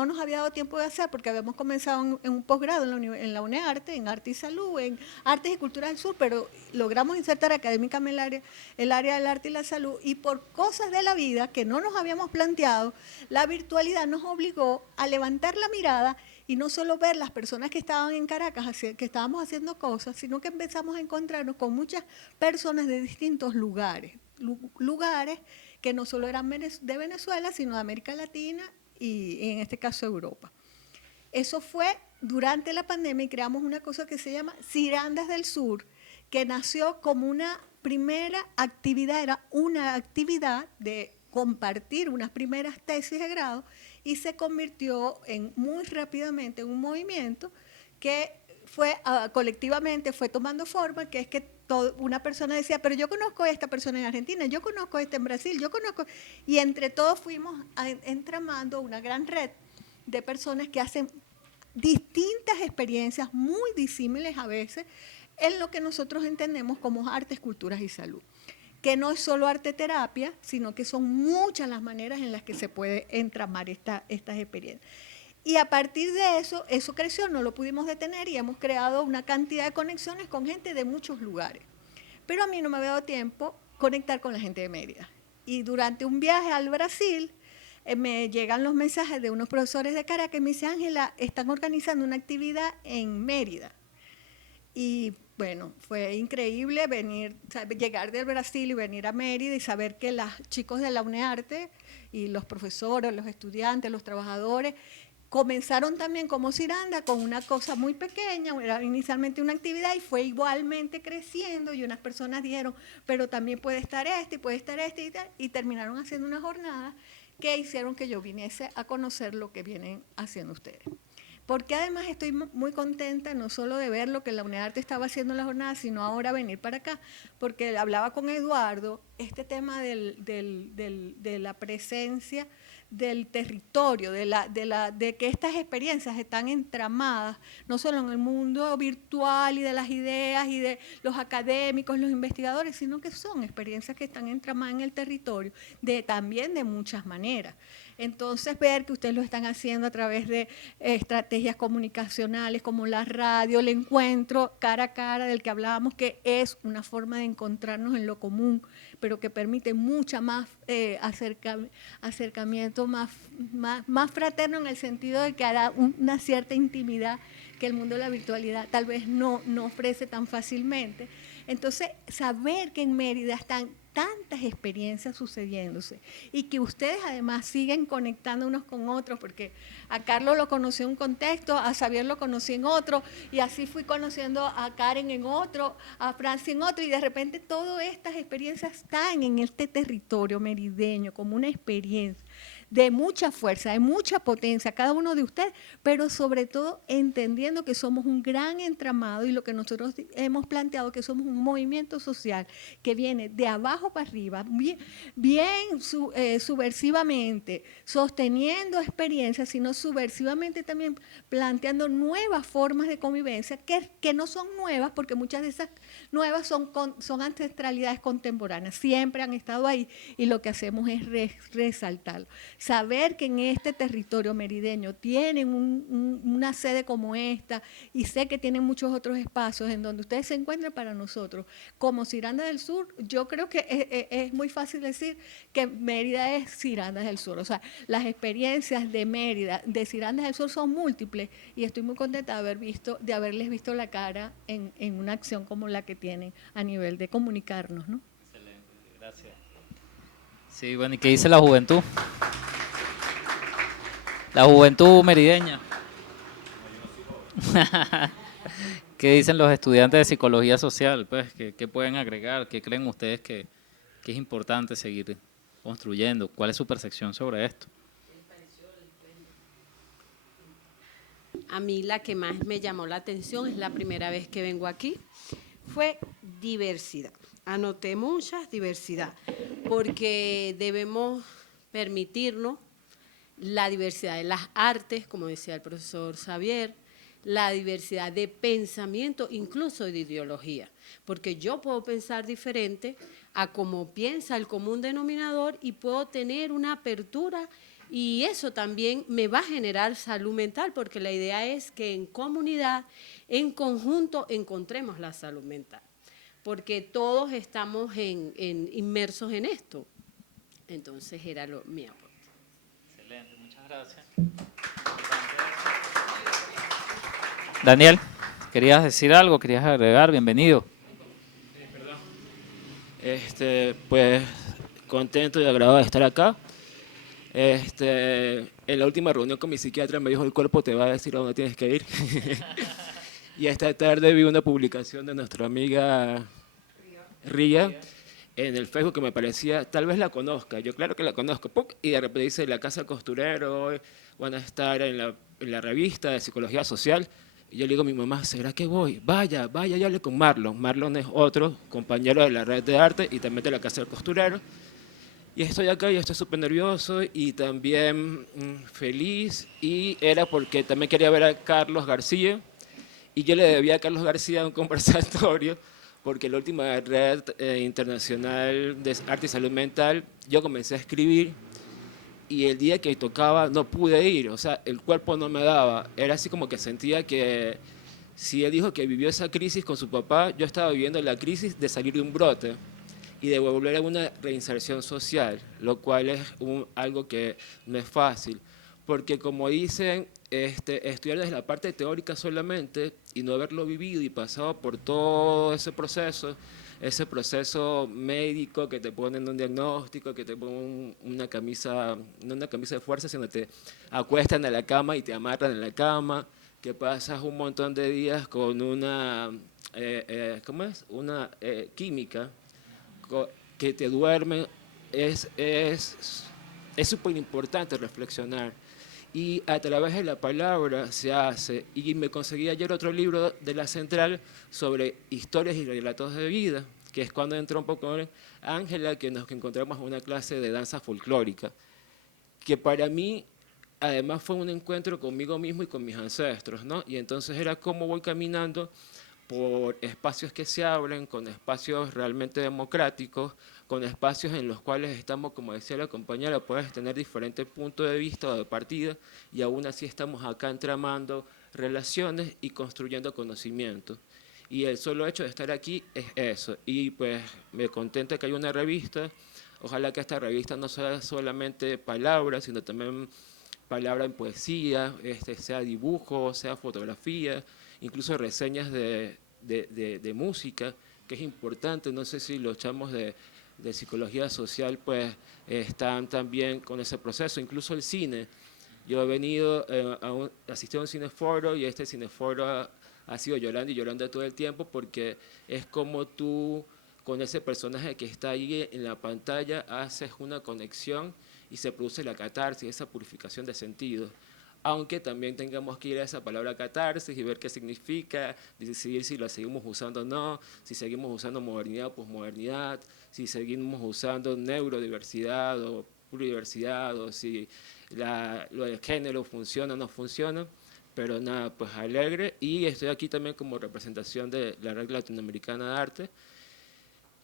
nos había dado tiempo de hacer, porque habíamos comenzado en un posgrado en la UNEARTE, en Arte y Salud, en Artes y Culturas del Sur, pero logramos insertar académicamente el área del arte y la salud, y por cosas de la vida que no nos habíamos planteado, la virtualidad nos obligó a levantar la mirada y no solo ver las personas que estaban en Caracas, que estábamos haciendo cosas, sino que empezamos a encontrarnos con muchas personas de distintos lugares que no solo eran de Venezuela, sino de América Latina y en este caso Europa. Eso fue durante la pandemia y creamos una cosa que se llama Cirandas del Sur, que nació como una primera actividad, era una actividad de compartir unas primeras tesis de grado y se convirtió muy rápidamente en un movimiento que fue colectivamente fue tomando forma, que es que una persona decía, pero yo conozco a esta persona en Argentina, yo conozco a esta en Brasil, yo conozco, y entre todos fuimos entramando una gran red de personas que hacen distintas experiencias muy disímiles a veces en lo que nosotros entendemos como artes, culturas y salud, que no es solo arte terapia, sino que son muchas las maneras en las que se puede entramar estas experiencias. Y a partir de eso creció, no lo pudimos detener y hemos creado una cantidad de conexiones con gente de muchos lugares. Pero a mí no me había dado tiempo conectar con la gente de Mérida. Y durante un viaje al Brasil, me llegan los mensajes de unos profesores de Caracas y me dice, Ángela, están organizando una actividad en Mérida. Y bueno, fue increíble llegar del Brasil y venir a Mérida y saber que los chicos de la UNEARTE y los profesores, los estudiantes, los trabajadores, comenzaron también como Ciranda con una cosa muy pequeña, era inicialmente una actividad y fue igualmente creciendo y unas personas dijeron, pero también puede estar y terminaron haciendo una jornada que hicieron que yo viniese a conocer lo que vienen haciendo ustedes. Porque además estoy muy contenta no solo de ver lo que la UNEARTE estaba haciendo en la jornada, sino ahora venir para acá, porque hablaba con Eduardo, este tema de la presencia del territorio, de que estas experiencias están entramadas, no solo en el mundo virtual y de las ideas y de los académicos, los investigadores, sino que son experiencias que están entramadas en el territorio, también de muchas maneras. Entonces, ver que ustedes lo están haciendo a través de estrategias comunicacionales como la radio, el encuentro cara a cara del que hablábamos, que es una forma de encontrarnos en lo común, pero que permite mucha más acercamiento, más fraterno en el sentido de que hará una cierta intimidad que el mundo de la virtualidad tal vez no ofrece tan fácilmente. Entonces, saber que en Mérida están tantas experiencias sucediéndose y que ustedes además siguen conectando unos con otros, porque a Carlos lo conocí en un contexto, a Xavier lo conocí en otro, y así fui conociendo a Karen en otro, a Francia en otro, y de repente todas estas experiencias están en este territorio merideño como una experiencia de mucha fuerza, de mucha potencia, cada uno de ustedes, pero sobre todo entendiendo que somos un gran entramado y lo que nosotros hemos planteado, que somos un movimiento social que viene de abajo para arriba, bien subversivamente, sosteniendo experiencias, sino subversivamente también planteando nuevas formas de convivencia que no son nuevas, porque muchas de esas nuevas son ancestralidades contemporáneas, siempre han estado ahí y lo que hacemos es resaltarlo. saber que en este territorio merideño tienen una sede como esta, y sé que tienen muchos otros espacios en donde ustedes se encuentran, para nosotros como Cirandas del Sur, yo creo que es muy fácil decir que Mérida es Cirandas del Sur. O sea, las experiencias de Mérida, de Cirandas del Sur, son múltiples, y estoy muy contenta de haberles visto la cara en una acción como la que tienen a nivel de comunicarnos, ¿no? Excelente, gracias. Sí, bueno, ¿y qué dice la juventud? La juventud merideña. ¿Qué dicen los estudiantes de psicología social? Pues, ¿qué pueden agregar? ¿Qué creen ustedes que es importante seguir construyendo? ¿Cuál es su percepción sobre esto? A mí la que más me llamó la atención, es la primera vez que vengo aquí, fue diversidad. Anoté muchas, diversidad, porque debemos permitirnos la diversidad de las artes, como decía el profesor Xavier, la diversidad de pensamiento, incluso de ideología, porque yo puedo pensar diferente a como piensa el común denominador y puedo tener una apertura, y eso también me va a generar salud mental, porque la idea es que en comunidad, en conjunto, encontremos la salud mental, porque todos estamos inmersos en esto. Entonces era mi aporte. Excelente, muchas gracias. Daniel, ¿querías decir algo? ¿Querías agregar? Bienvenido. Pues contento y agradado de estar acá. En la última reunión con mi psiquiatra me dijo: el cuerpo te va a decir a dónde tienes que ir. Y esta tarde vi una publicación de nuestra amiga Ría en el Facebook que me parecía, tal vez la conozca, yo claro que la conozco, y de repente dice: la Casa Costurero van a estar en la revista de Psicología Social. Y yo le digo a mi mamá: ¿será que voy? Vaya, yo hablé con Marlon. Marlon es otro compañero de la red de arte y también de la Casa del Costurero. Y estoy acá y estoy súper nervioso y también feliz, y era porque también quería ver a Carlos García, y yo le debía a Carlos García un conversatorio, porque la última red internacional de arte y salud mental, yo comencé a escribir, y el día que tocaba no pude ir, o sea, el cuerpo no me daba, era así como que sentía que si él dijo que vivió esa crisis con su papá, yo estaba viviendo la crisis de salir de un brote y de volver a una reinserción social, lo cual es algo que no es fácil, porque como dicen, estudiar desde la parte teórica solamente y no haberlo vivido y pasado por todo ese proceso médico que te ponen un diagnóstico, que te ponen una camisa, no una camisa de fuerza, sino te acuestan en la cama y te amarran en la cama, que pasas un montón de días con una, ¿cómo es? Una química, que te duermen, es súper importante reflexionar. Y a través de la palabra se hace. Y me conseguí ayer otro libro de La Central sobre historias y relatos de vida, que es cuando entró un poco Ángela, que nos encontramos en una clase de danza folclórica, que para mí además fue un encuentro conmigo mismo y con mis ancestros, ¿no? Y entonces era cómo voy caminando por espacios que se abren, con espacios realmente democráticos, con espacios en los cuales estamos, como decía la compañera, puedes tener diferentes puntos de vista o de partida, y aún así estamos acá entramando relaciones y construyendo conocimiento. Y el solo hecho de estar aquí es eso. Y pues me contenta que haya una revista. Ojalá que esta revista no sea solamente palabras, sino también palabra en poesía, sea dibujo, sea fotografía, incluso reseñas de música, que es importante. No sé si los chamos de psicología social pues están también con ese proceso, incluso el cine. Yo he venido asistir a un cineforo, y este cineforo ha sido llorando y llorando todo el tiempo, porque es como tú con ese personaje que está ahí en la pantalla haces una conexión y se produce la catarsis, esa purificación de sentidos. Aunque también tengamos que ir a esa palabra catarsis y ver qué significa, decidir si la seguimos usando o no, si seguimos usando modernidad o posmodernidad, si seguimos usando neurodiversidad o pluridiversidad, o si lo de género funciona o no funciona. Pero nada, pues alegre, y estoy aquí también como representación de la Red Latinoamericana de Arte,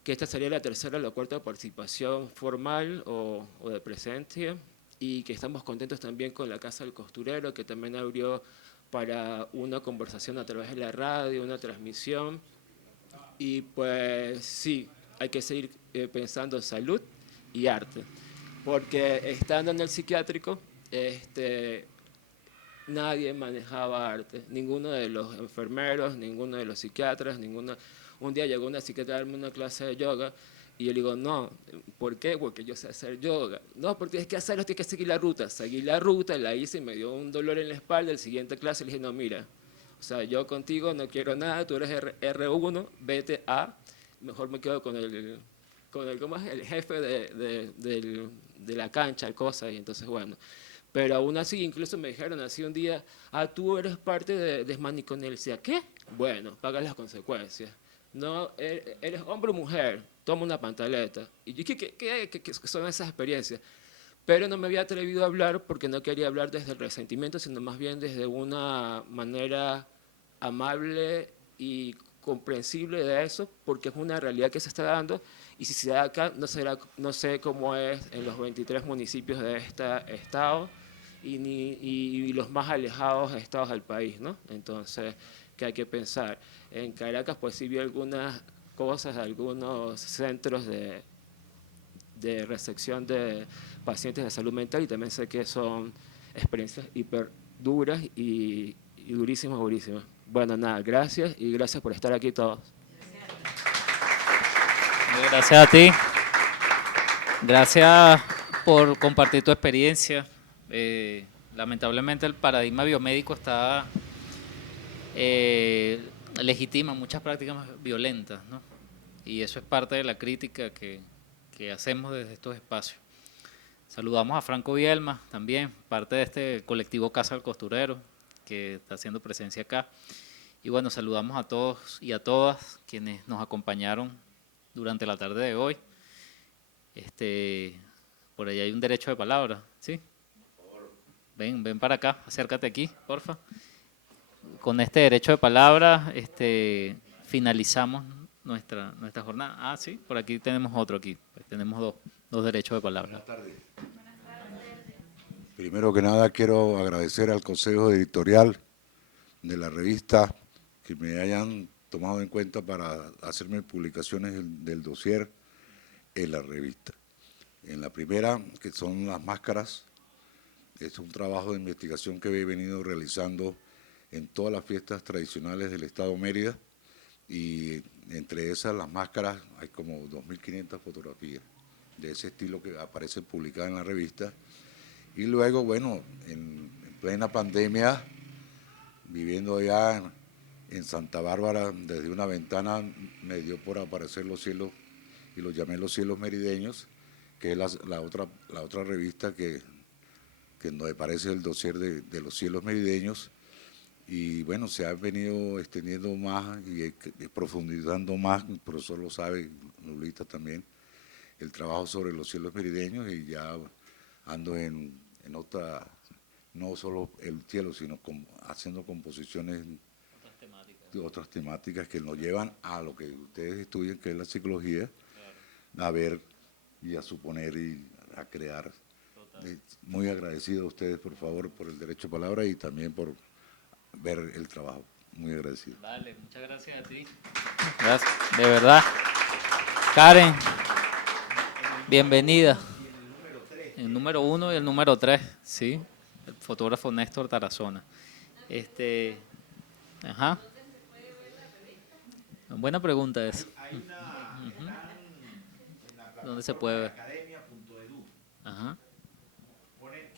que esta sería la tercera o la cuarta participación formal o de presencia. y que estamos contentos también con la Casa del Costurero, que también abrió para una conversación a través de la radio, una transmisión. Y pues sí, hay que seguir pensando en salud y arte, porque estando en el psiquiátrico, nadie manejaba arte, ninguno de los enfermeros, ninguno de los psiquiatras, un día llegó una psiquiatra a darme una clase de yoga y yo le digo, no, ¿por qué? Porque yo sé hacer yoga. No, porque tienes que hacerlo, tienes que seguir la ruta. Seguí la ruta, la hice y me dio un dolor en la espalda. El siguiente clase le dije, no, mira, o sea, yo contigo no quiero nada, tú eres R1, vete a, mejor me quedo con el ¿cómo es? El jefe de la cancha, cosas, y entonces bueno. Pero aún así, incluso me dijeron así un día, tú eres parte de Maniconel. Decía, ¿qué? Bueno, pagas las consecuencias. No, eres hombre o mujer, toma una pantaleta. Y yo, ¿qué son esas experiencias? Pero no me había atrevido a hablar porque no quería hablar desde el resentimiento, sino más bien desde una manera amable y comprensible de eso, porque es una realidad que se está dando, y si se da acá, no sé cómo es en los 23 municipios de este estado y los más alejados estados del país, ¿no? Entonces, que hay que pensar. En Caracas, pues sí vi algunas cosas, algunos centros de recepción de pacientes de salud mental, y también sé que son experiencias hiper duras y durísimas, durísimas. Bueno, nada, gracias y gracias por estar aquí todos. Gracias a ti. Gracias por compartir tu experiencia. Lamentablemente el paradigma biomédico legitima muchas prácticas violentas, ¿no? Y eso es parte de la crítica que hacemos desde estos espacios. Saludamos a Franco Bielma también, parte de este colectivo Casa del Costurero, que está haciendo presencia acá. Y bueno, saludamos a todos y a todas quienes nos acompañaron durante la tarde de hoy. Por ahí hay un derecho de palabra, ¿sí? Ven para acá, acércate aquí, porfa. Con este derecho de palabra finalizamos nuestra jornada. Ah, sí, por aquí tenemos otro aquí. Tenemos dos derechos de palabra. Buenas tardes. Primero que nada quiero agradecer al Consejo Editorial de la revista que me hayan tomado en cuenta para hacerme publicaciones del dossier en la revista. En la primera, que son las máscaras, es un trabajo de investigación que he venido realizando en todas las fiestas tradicionales del Estado Mérida, y entre esas, las máscaras, hay como 2.500 fotografías de ese estilo que aparecen publicadas en la revista. Y luego, bueno, en plena pandemia, viviendo allá en Santa Bárbara, desde una ventana me dio por aparecer Los Cielos, y los llamé Los Cielos Merideños, que es la otra revista que nos aparece el dossier de Los Cielos Merideños. Y bueno, se ha venido extendiendo más y profundizando más, el profesor lo sabe, Nulita también, el trabajo sobre los cielos merideños, y ya ando en otra, no solo el cielo, sino haciendo composiciones de otras temáticas que nos llevan a lo que ustedes estudian, que es la psicología, a ver y a suponer y a crear. Muy agradecido a ustedes, por favor, por el derecho a palabra y también por ver el trabajo. Muy agradecido. Vale, muchas gracias a ti. Gracias, de verdad. Karen, bienvenida. El número 1 y el número 3, ¿sí? El fotógrafo Néstor Tarazona. Ajá. Buena pregunta esa. ¿Dónde se puede ver? Academia.edu. Ajá. Ponen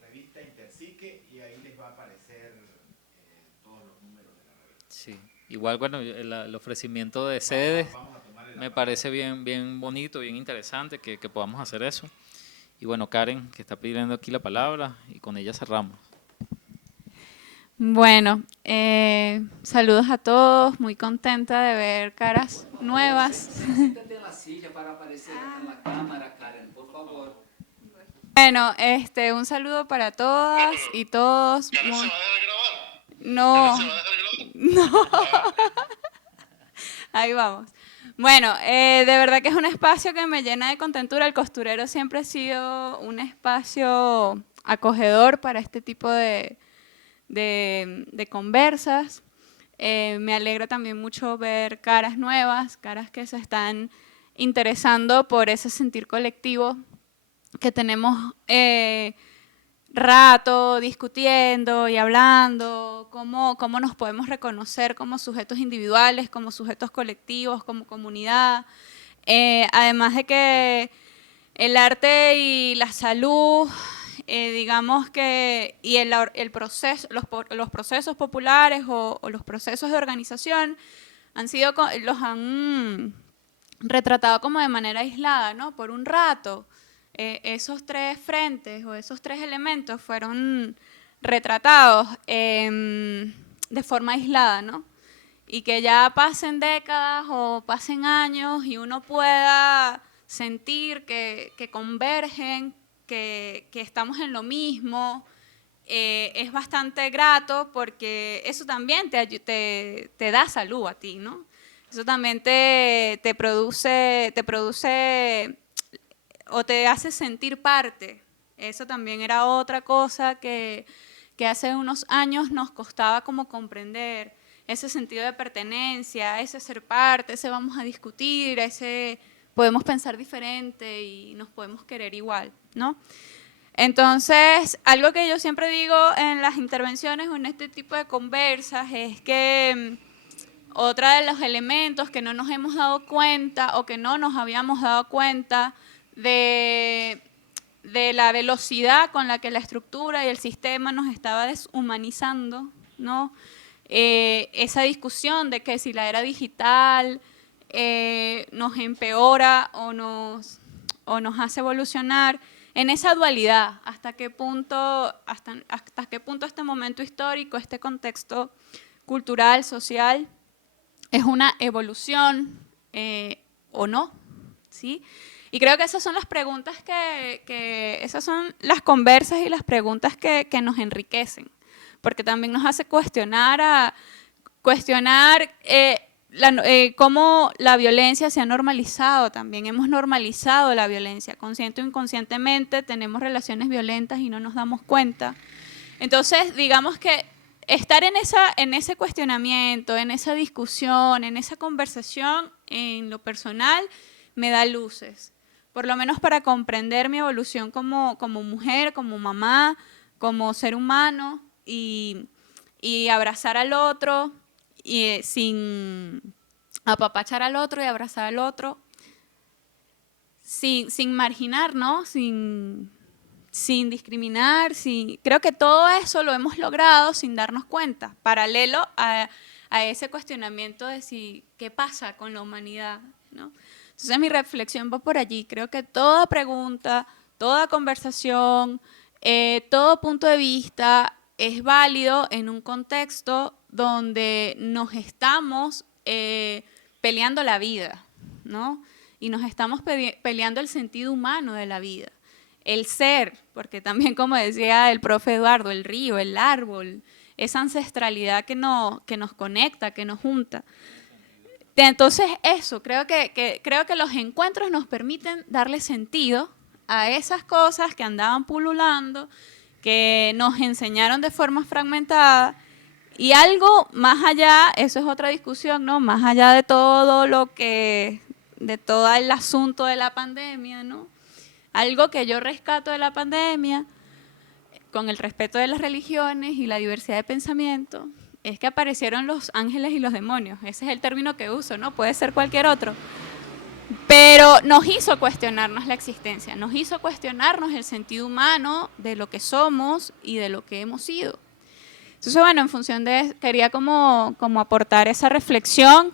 revista Interpsique y ahí les va a aparecer todos los números de la revista. Sí. Igual, bueno, el ofrecimiento de sedes me parece bien bonito, bien interesante que podamos hacer eso. Y bueno, Karen, que está pidiendo aquí la palabra, y con ella cerramos. Bueno, saludos a todos, muy contenta de ver caras nuevas. Siéntate en la silla para aparecer en la cámara, Karen, por favor. Bueno, un saludo para todas y todos. ¿Ya no se va a dejar grabar? No. ¿Ya no se va a dejar grabar? No. Ahí vamos. Bueno, de verdad que es un espacio que me llena de contentura. El Costurero siempre ha sido un espacio acogedor para este tipo de conversas. Me alegra también mucho ver caras nuevas, caras que se están interesando por ese sentir colectivo que tenemos rato discutiendo y hablando, cómo nos podemos reconocer como sujetos individuales, como sujetos colectivos, como comunidad. Además de que el arte y la salud, digamos que, y el proceso, los procesos populares o los procesos de organización los han retratado como de manera aislada, ¿no? Por un rato. Esos tres frentes o esos tres elementos fueron retratados de forma aislada, ¿no? Y que ya pasen décadas o pasen años y uno pueda sentir que convergen, que estamos en lo mismo, es bastante grato porque eso también te da salud a ti, ¿no? Eso también te produce o te hace sentir parte. Eso también era otra cosa que hace unos años nos costaba como comprender, ese sentido de pertenencia, ese ser parte, ese vamos a discutir, ese podemos pensar diferente y nos podemos querer igual, ¿no? Entonces, algo que yo siempre digo en las intervenciones o en este tipo de conversas es que otro de los elementos que no nos hemos dado cuenta o que no nos habíamos dado cuenta de la velocidad con la que la estructura y el sistema nos estaba deshumanizando, ¿no? Esa discusión de que si la era digital nos empeora o nos hace evolucionar, en esa dualidad, hasta qué punto este momento histórico, este contexto cultural, social, es una evolución o no, ¿sí? Y creo que esas son las preguntas esas son las conversas y las preguntas que nos enriquecen, porque también nos hace cuestionar cómo la violencia se ha normalizado también. Hemos normalizado la violencia, consciente o inconscientemente tenemos relaciones violentas y no nos damos cuenta. Entonces, digamos que estar en ese cuestionamiento, en esa discusión, en esa conversación, en lo personal, me da luces. Por lo menos para comprender mi evolución como mujer, como mamá, como ser humano y abrazar al otro y sin apapachar al otro y abrazar al otro, sin marginar, ¿no? Sin discriminar, creo que todo eso lo hemos logrado sin darnos cuenta, paralelo a ese cuestionamiento de qué pasa con la humanidad, ¿no? Entonces mi reflexión va por allí. Creo que toda pregunta, toda conversación, todo punto de vista es válido en un contexto donde nos estamos peleando la vida, ¿no? Y nos estamos peleando el sentido humano de la vida. El ser, porque también, como decía el profe Eduardo, el río, el árbol, esa ancestralidad que nos conecta, que nos junta. Entonces eso, creo que los encuentros nos permiten darle sentido a esas cosas que andaban pululando, que nos enseñaron de forma fragmentada, y algo más allá, eso es otra discusión, ¿no? Más allá de todo de todo el asunto de la pandemia, ¿no? Algo que yo rescato de la pandemia, con el respeto de las religiones y la diversidad de pensamiento, es que aparecieron los ángeles y los demonios. Ese es el término que uso, ¿no? Puede ser cualquier otro. Pero nos hizo cuestionarnos la existencia, nos hizo cuestionarnos el sentido humano de lo que somos y de lo que hemos sido. Entonces, bueno, en función de quería como aportar esa reflexión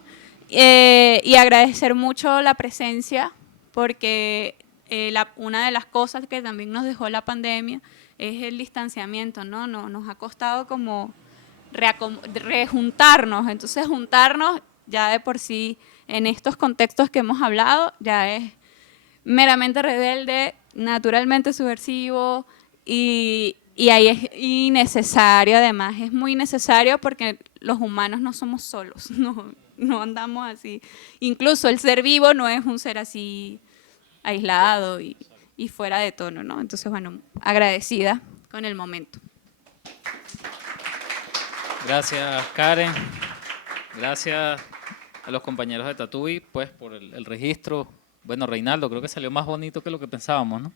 y agradecer mucho la presencia, porque una de las cosas que también nos dejó la pandemia es el distanciamiento, ¿no? Nos ha costado como rejuntarnos. Entonces, juntarnos ya de por sí en estos contextos que hemos hablado ya es meramente rebelde, naturalmente subversivo y Y ahí es innecesario, además, es muy necesario porque los humanos no somos solos, no andamos así. Incluso el ser vivo no es un ser así aislado y fuera de tono, ¿no? Entonces, bueno, agradecida con el momento. Gracias, Karen. Gracias a los compañeros de Tatuí, pues, por el registro. Bueno, Reinaldo, creo que salió más bonito que lo que pensábamos, ¿no?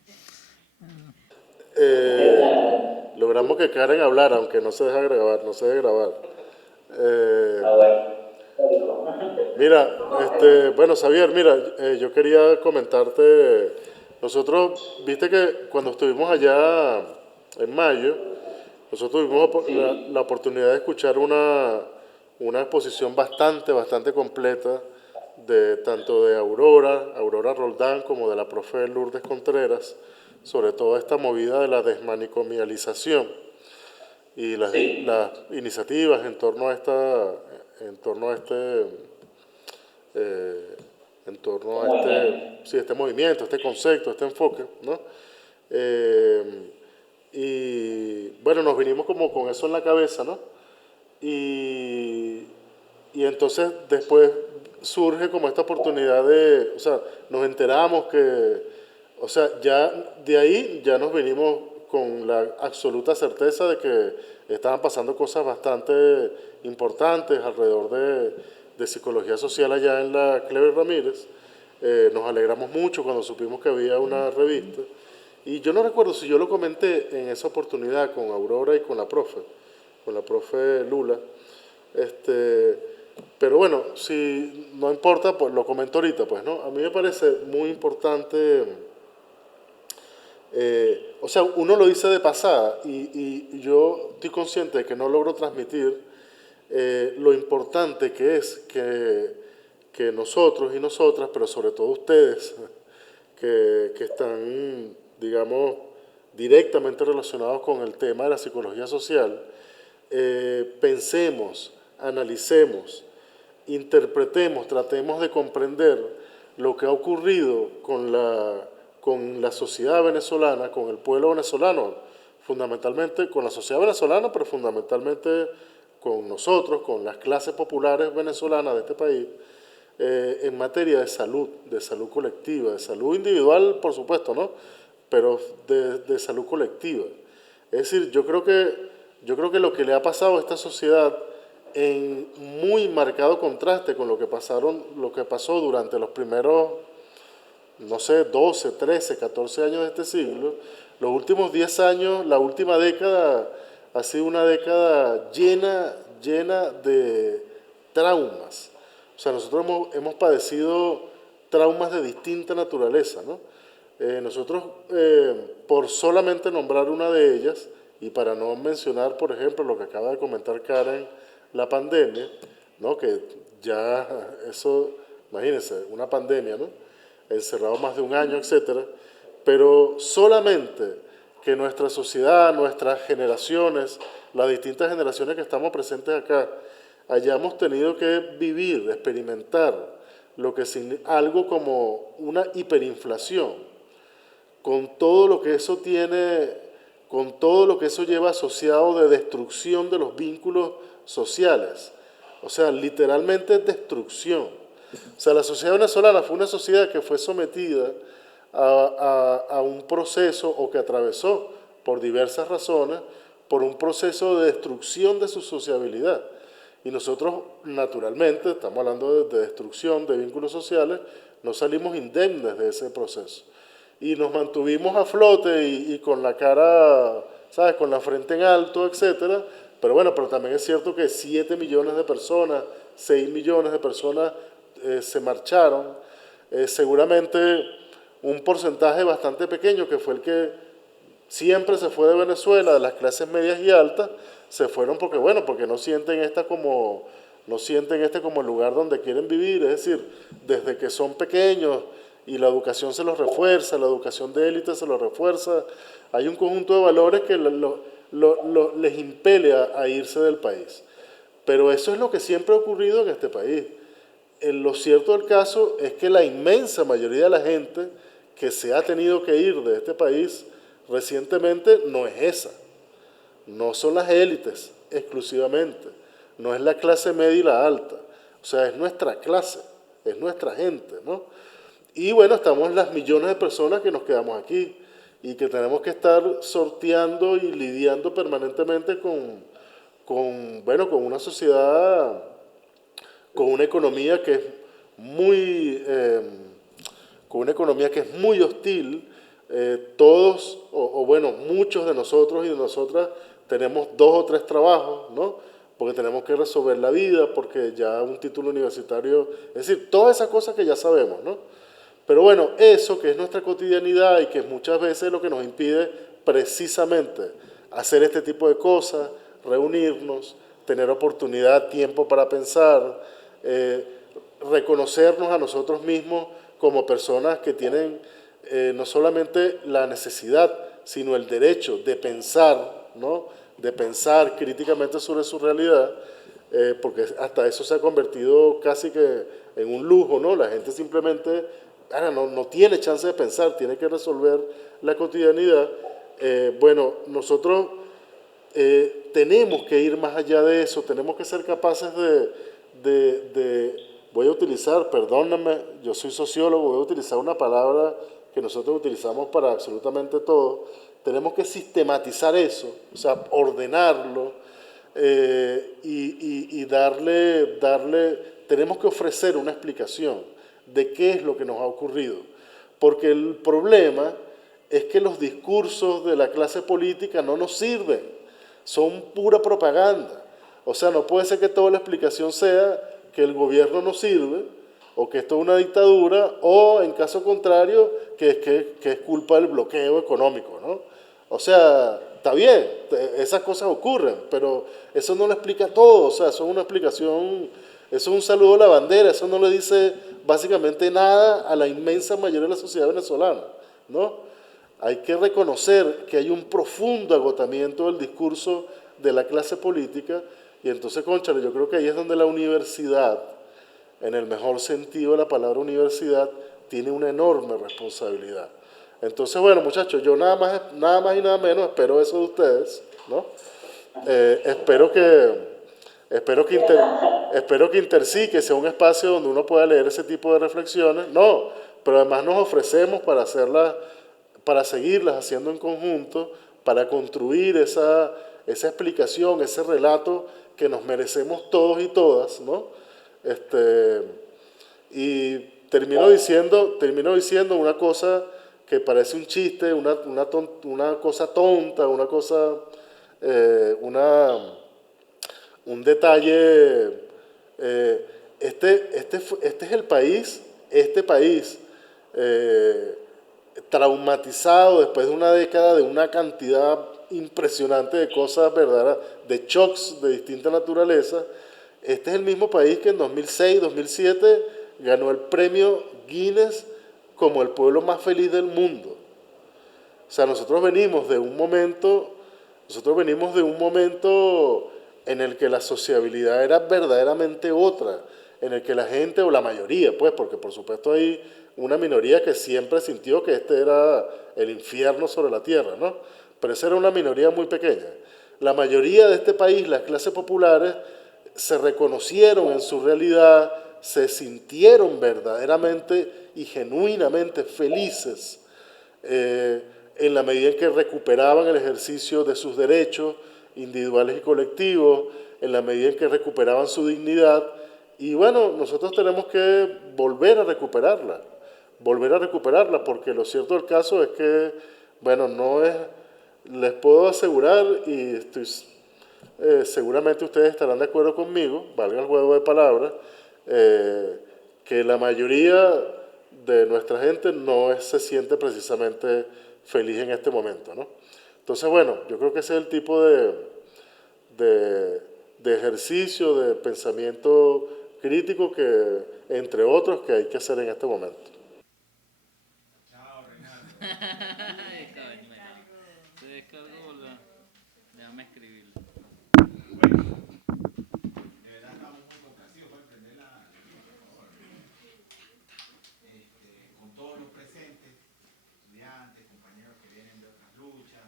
Logramos que Karen hablara, aunque no se deja grabar, Mira, bueno, Xavier, mira, yo quería comentarte, nosotros, viste que cuando estuvimos allá en mayo, nosotros tuvimos la oportunidad de escuchar una exposición bastante completa de tanto de Aurora Roldán, como de la profe Lourdes Contreras, sobre toda esta movida de la desmanicomialización y las iniciativas en torno a este movimiento, este concepto, este enfoque, ¿no? Y bueno, nos vinimos como con eso en la cabeza, ¿no? Y entonces después surge como esta oportunidad o sea, nos enteramos que, o sea, ya de ahí ya nos vinimos con la absoluta certeza de que estaban pasando cosas bastante importantes alrededor de psicología social allá en la Clever Ramírez. Nos alegramos mucho cuando supimos que había una revista. Y yo no recuerdo si yo lo comenté en esa oportunidad con Aurora y con la profe Lula. Pero bueno, si no importa, pues lo comento ahorita, pues, ¿no? A mí me parece muy importante, o sea, uno lo dice de pasada y yo estoy consciente de que no logro transmitir lo importante que es que nosotros y nosotras, pero sobre todo ustedes, que están, digamos, directamente relacionados con el tema de la psicología social, pensemos, analicemos, interpretemos, tratemos de comprender lo que ha ocurrido con la sociedad venezolana, con el pueblo venezolano, fundamentalmente con la sociedad venezolana, pero fundamentalmente con nosotros, con las clases populares venezolanas de este país, en materia de salud colectiva, de salud individual, por supuesto, ¿no? Pero de salud colectiva. Es decir, yo creo que lo que le ha pasado a esta sociedad, en muy marcado contraste con lo que pasó durante los primeros, no sé, 12, 13, 14 años de este siglo, los últimos 10 años, la última década ha sido una década llena de traumas. O sea, nosotros hemos padecido traumas de distinta naturaleza, ¿no? Nosotros, por solamente nombrar una de ellas, y para no mencionar, por ejemplo, lo que acaba de comentar Karen, la pandemia, ¿no? Que ya eso, imagínense, una pandemia, ¿no? Encerrado más de un año, etcétera, pero solamente que nuestra sociedad, nuestras generaciones, las distintas generaciones que estamos presentes acá, hayamos tenido que vivir, experimentar algo como una hiperinflación, con todo lo que eso tiene, con todo lo que eso lleva asociado de destrucción de los vínculos sociales. O sea, literalmente destrucción. O sea, la sociedad venezolana fue una sociedad que fue sometida a un proceso, o que atravesó por diversas razones, por un proceso de destrucción de su sociabilidad. Y nosotros, naturalmente, estamos hablando de destrucción de vínculos sociales, no salimos indemnes de ese proceso. Y nos mantuvimos a flote y con la cara, ¿sabes?, con la frente en alto, etcétera. Pero bueno, pero también es cierto que 7 millones de personas, 6 millones de personas se marcharon. Seguramente un porcentaje bastante pequeño, que fue el que siempre se fue de Venezuela, de las clases medias y altas, se fueron porque, bueno, porque no sienten este como el lugar donde quieren vivir. Es decir, desde que son pequeños y la educación se los refuerza, la educación de élite se los refuerza, hay un conjunto de valores que les impele a irse del país. Pero eso es lo que siempre ha ocurrido en este país. Lo cierto del caso es que la inmensa mayoría de la gente que se ha tenido que ir de este país recientemente no es esa. no son las élites exclusivamente, no es la clase media y la alta, o sea, es nuestra clase, es nuestra gente, ¿no? Y bueno, estamos las millones de personas que nos quedamos aquí y que tenemos que estar sorteando y lidiando permanentemente con una sociedad, con una economía que es muy, hostil. Todos, bueno, muchos de nosotros y de nosotras tenemos 2 o 3 trabajos, ¿no? Porque tenemos que resolver la vida, porque ya un título universitario, es decir, todas esas cosas que ya sabemos, ¿no? Pero bueno, eso que es nuestra cotidianidad y que muchas veces es lo que nos impide precisamente hacer este tipo de cosas, reunirnos, tener oportunidad, tiempo para pensar, reconocernos a nosotros mismos como personas que tienen no solamente la necesidad, sino el derecho de pensar, ¿no? De pensar críticamente sobre su realidad, porque hasta eso se ha convertido casi que en un lujo, ¿no? La gente simplemente no tiene chance de pensar, tiene que resolver la cotidianidad. Bueno, nosotros tenemos que ir más allá de eso, tenemos que ser capaces voy a utilizar, perdóname, yo soy sociólogo, voy a utilizar una palabra que nosotros utilizamos para absolutamente todo. Tenemos que sistematizar eso, o sea, ordenarlo y darle, tenemos que ofrecer una explicación de qué es lo que nos ha ocurrido. Porque el problema es que los discursos de la clase política no nos sirven, son pura propaganda. O sea, no puede ser que toda la explicación sea que el gobierno no sirve, o que esto es una dictadura, o en caso contrario, que es culpa del bloqueo económico, ¿no? O sea, está bien, esas cosas ocurren, pero eso no lo explica todo, o sea, eso es una explicación, eso es un saludo a la bandera, eso no le dice básicamente nada a la inmensa mayoría de la sociedad venezolana, ¿no? Hay que reconocer que hay un profundo agotamiento del discurso de la clase política, y entonces, cónchale, yo creo que ahí es donde la universidad, en el mejor sentido de la palabra universidad, tiene una enorme responsabilidad. Entonces, bueno, muchachos, yo nada más y nada menos espero eso de ustedes, ¿no? Espero que Intercí, que sea un espacio donde uno pueda leer ese tipo de reflexiones, no, pero además nos ofrecemos para hacerlas, para seguirlas haciendo en conjunto, para construir esa explicación, ese relato que nos merecemos todos y todas, ¿no? Y termino diciendo una cosa que parece un chiste, una cosa tonta, una cosa, un detalle. Este es el país, traumatizado después de una década de una cantidad impresionante de cosas verdaderas, de shocks de distinta naturaleza. Este es el mismo país que en 2006, 2007 ganó el premio Guinness como el pueblo más feliz del mundo. O sea, nosotros venimos de un momento en el que la sociabilidad era verdaderamente otra, en el que la gente, o la mayoría, pues, porque por supuesto hay una minoría que siempre sintió que este era el infierno sobre la tierra, ¿no? Pero esa era una minoría muy pequeña. La mayoría de este país, las clases populares, se reconocieron en su realidad, se sintieron verdaderamente y genuinamente felices en la medida en que recuperaban el ejercicio de sus derechos individuales y colectivos, en la medida en que recuperaban su dignidad. Y bueno, nosotros tenemos que volver a recuperarla, porque lo cierto del caso es que, bueno, les puedo asegurar, y seguramente ustedes estarán de acuerdo conmigo, valga el juego de palabras, que la mayoría de nuestra gente no se siente precisamente feliz en este momento, ¿no? Entonces, bueno, yo creo que ese es el tipo de ejercicio, de pensamiento crítico que, entre otros, que hay que hacer en este momento. Chao, Renato. Ay, coño, se descargó déjame escribirlo. Bueno, de verdad estamos muy complacidos por emprender con todos los presentes, estudiantes, compañeros que vienen de otras luchas,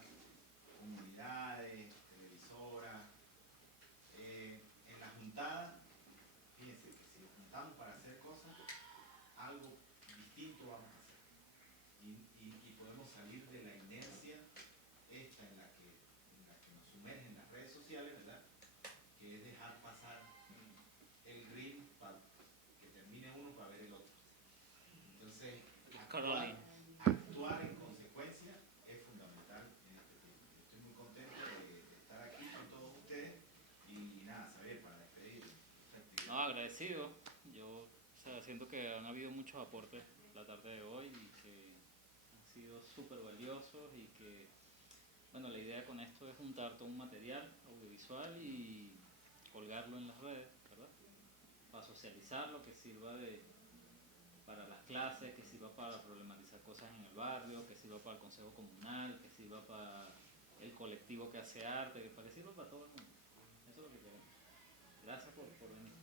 comunidades, televidentes. cosa en la que nos sumergen las redes sociales, ¿verdad? Que es dejar pasar el reel para que termine uno para ver el otro. Entonces, actuar en consecuencia es fundamental en este tiempo. Estoy muy contento de estar aquí con todos ustedes y nada, saber para despedir. No, agradecido. Yo siento que han habido muchos aportes la tarde de hoy y que han sido súper valiosos y que, bueno, la idea con esto es juntar todo un material audiovisual y colgarlo en las redes, ¿verdad? Para socializarlo, que sirva para las clases, que sirva para problematizar cosas en el barrio, que sirva para el consejo comunal, que sirva para el colectivo que hace arte, que sirva para todo el mundo. Eso es lo que queremos. Gracias por venir.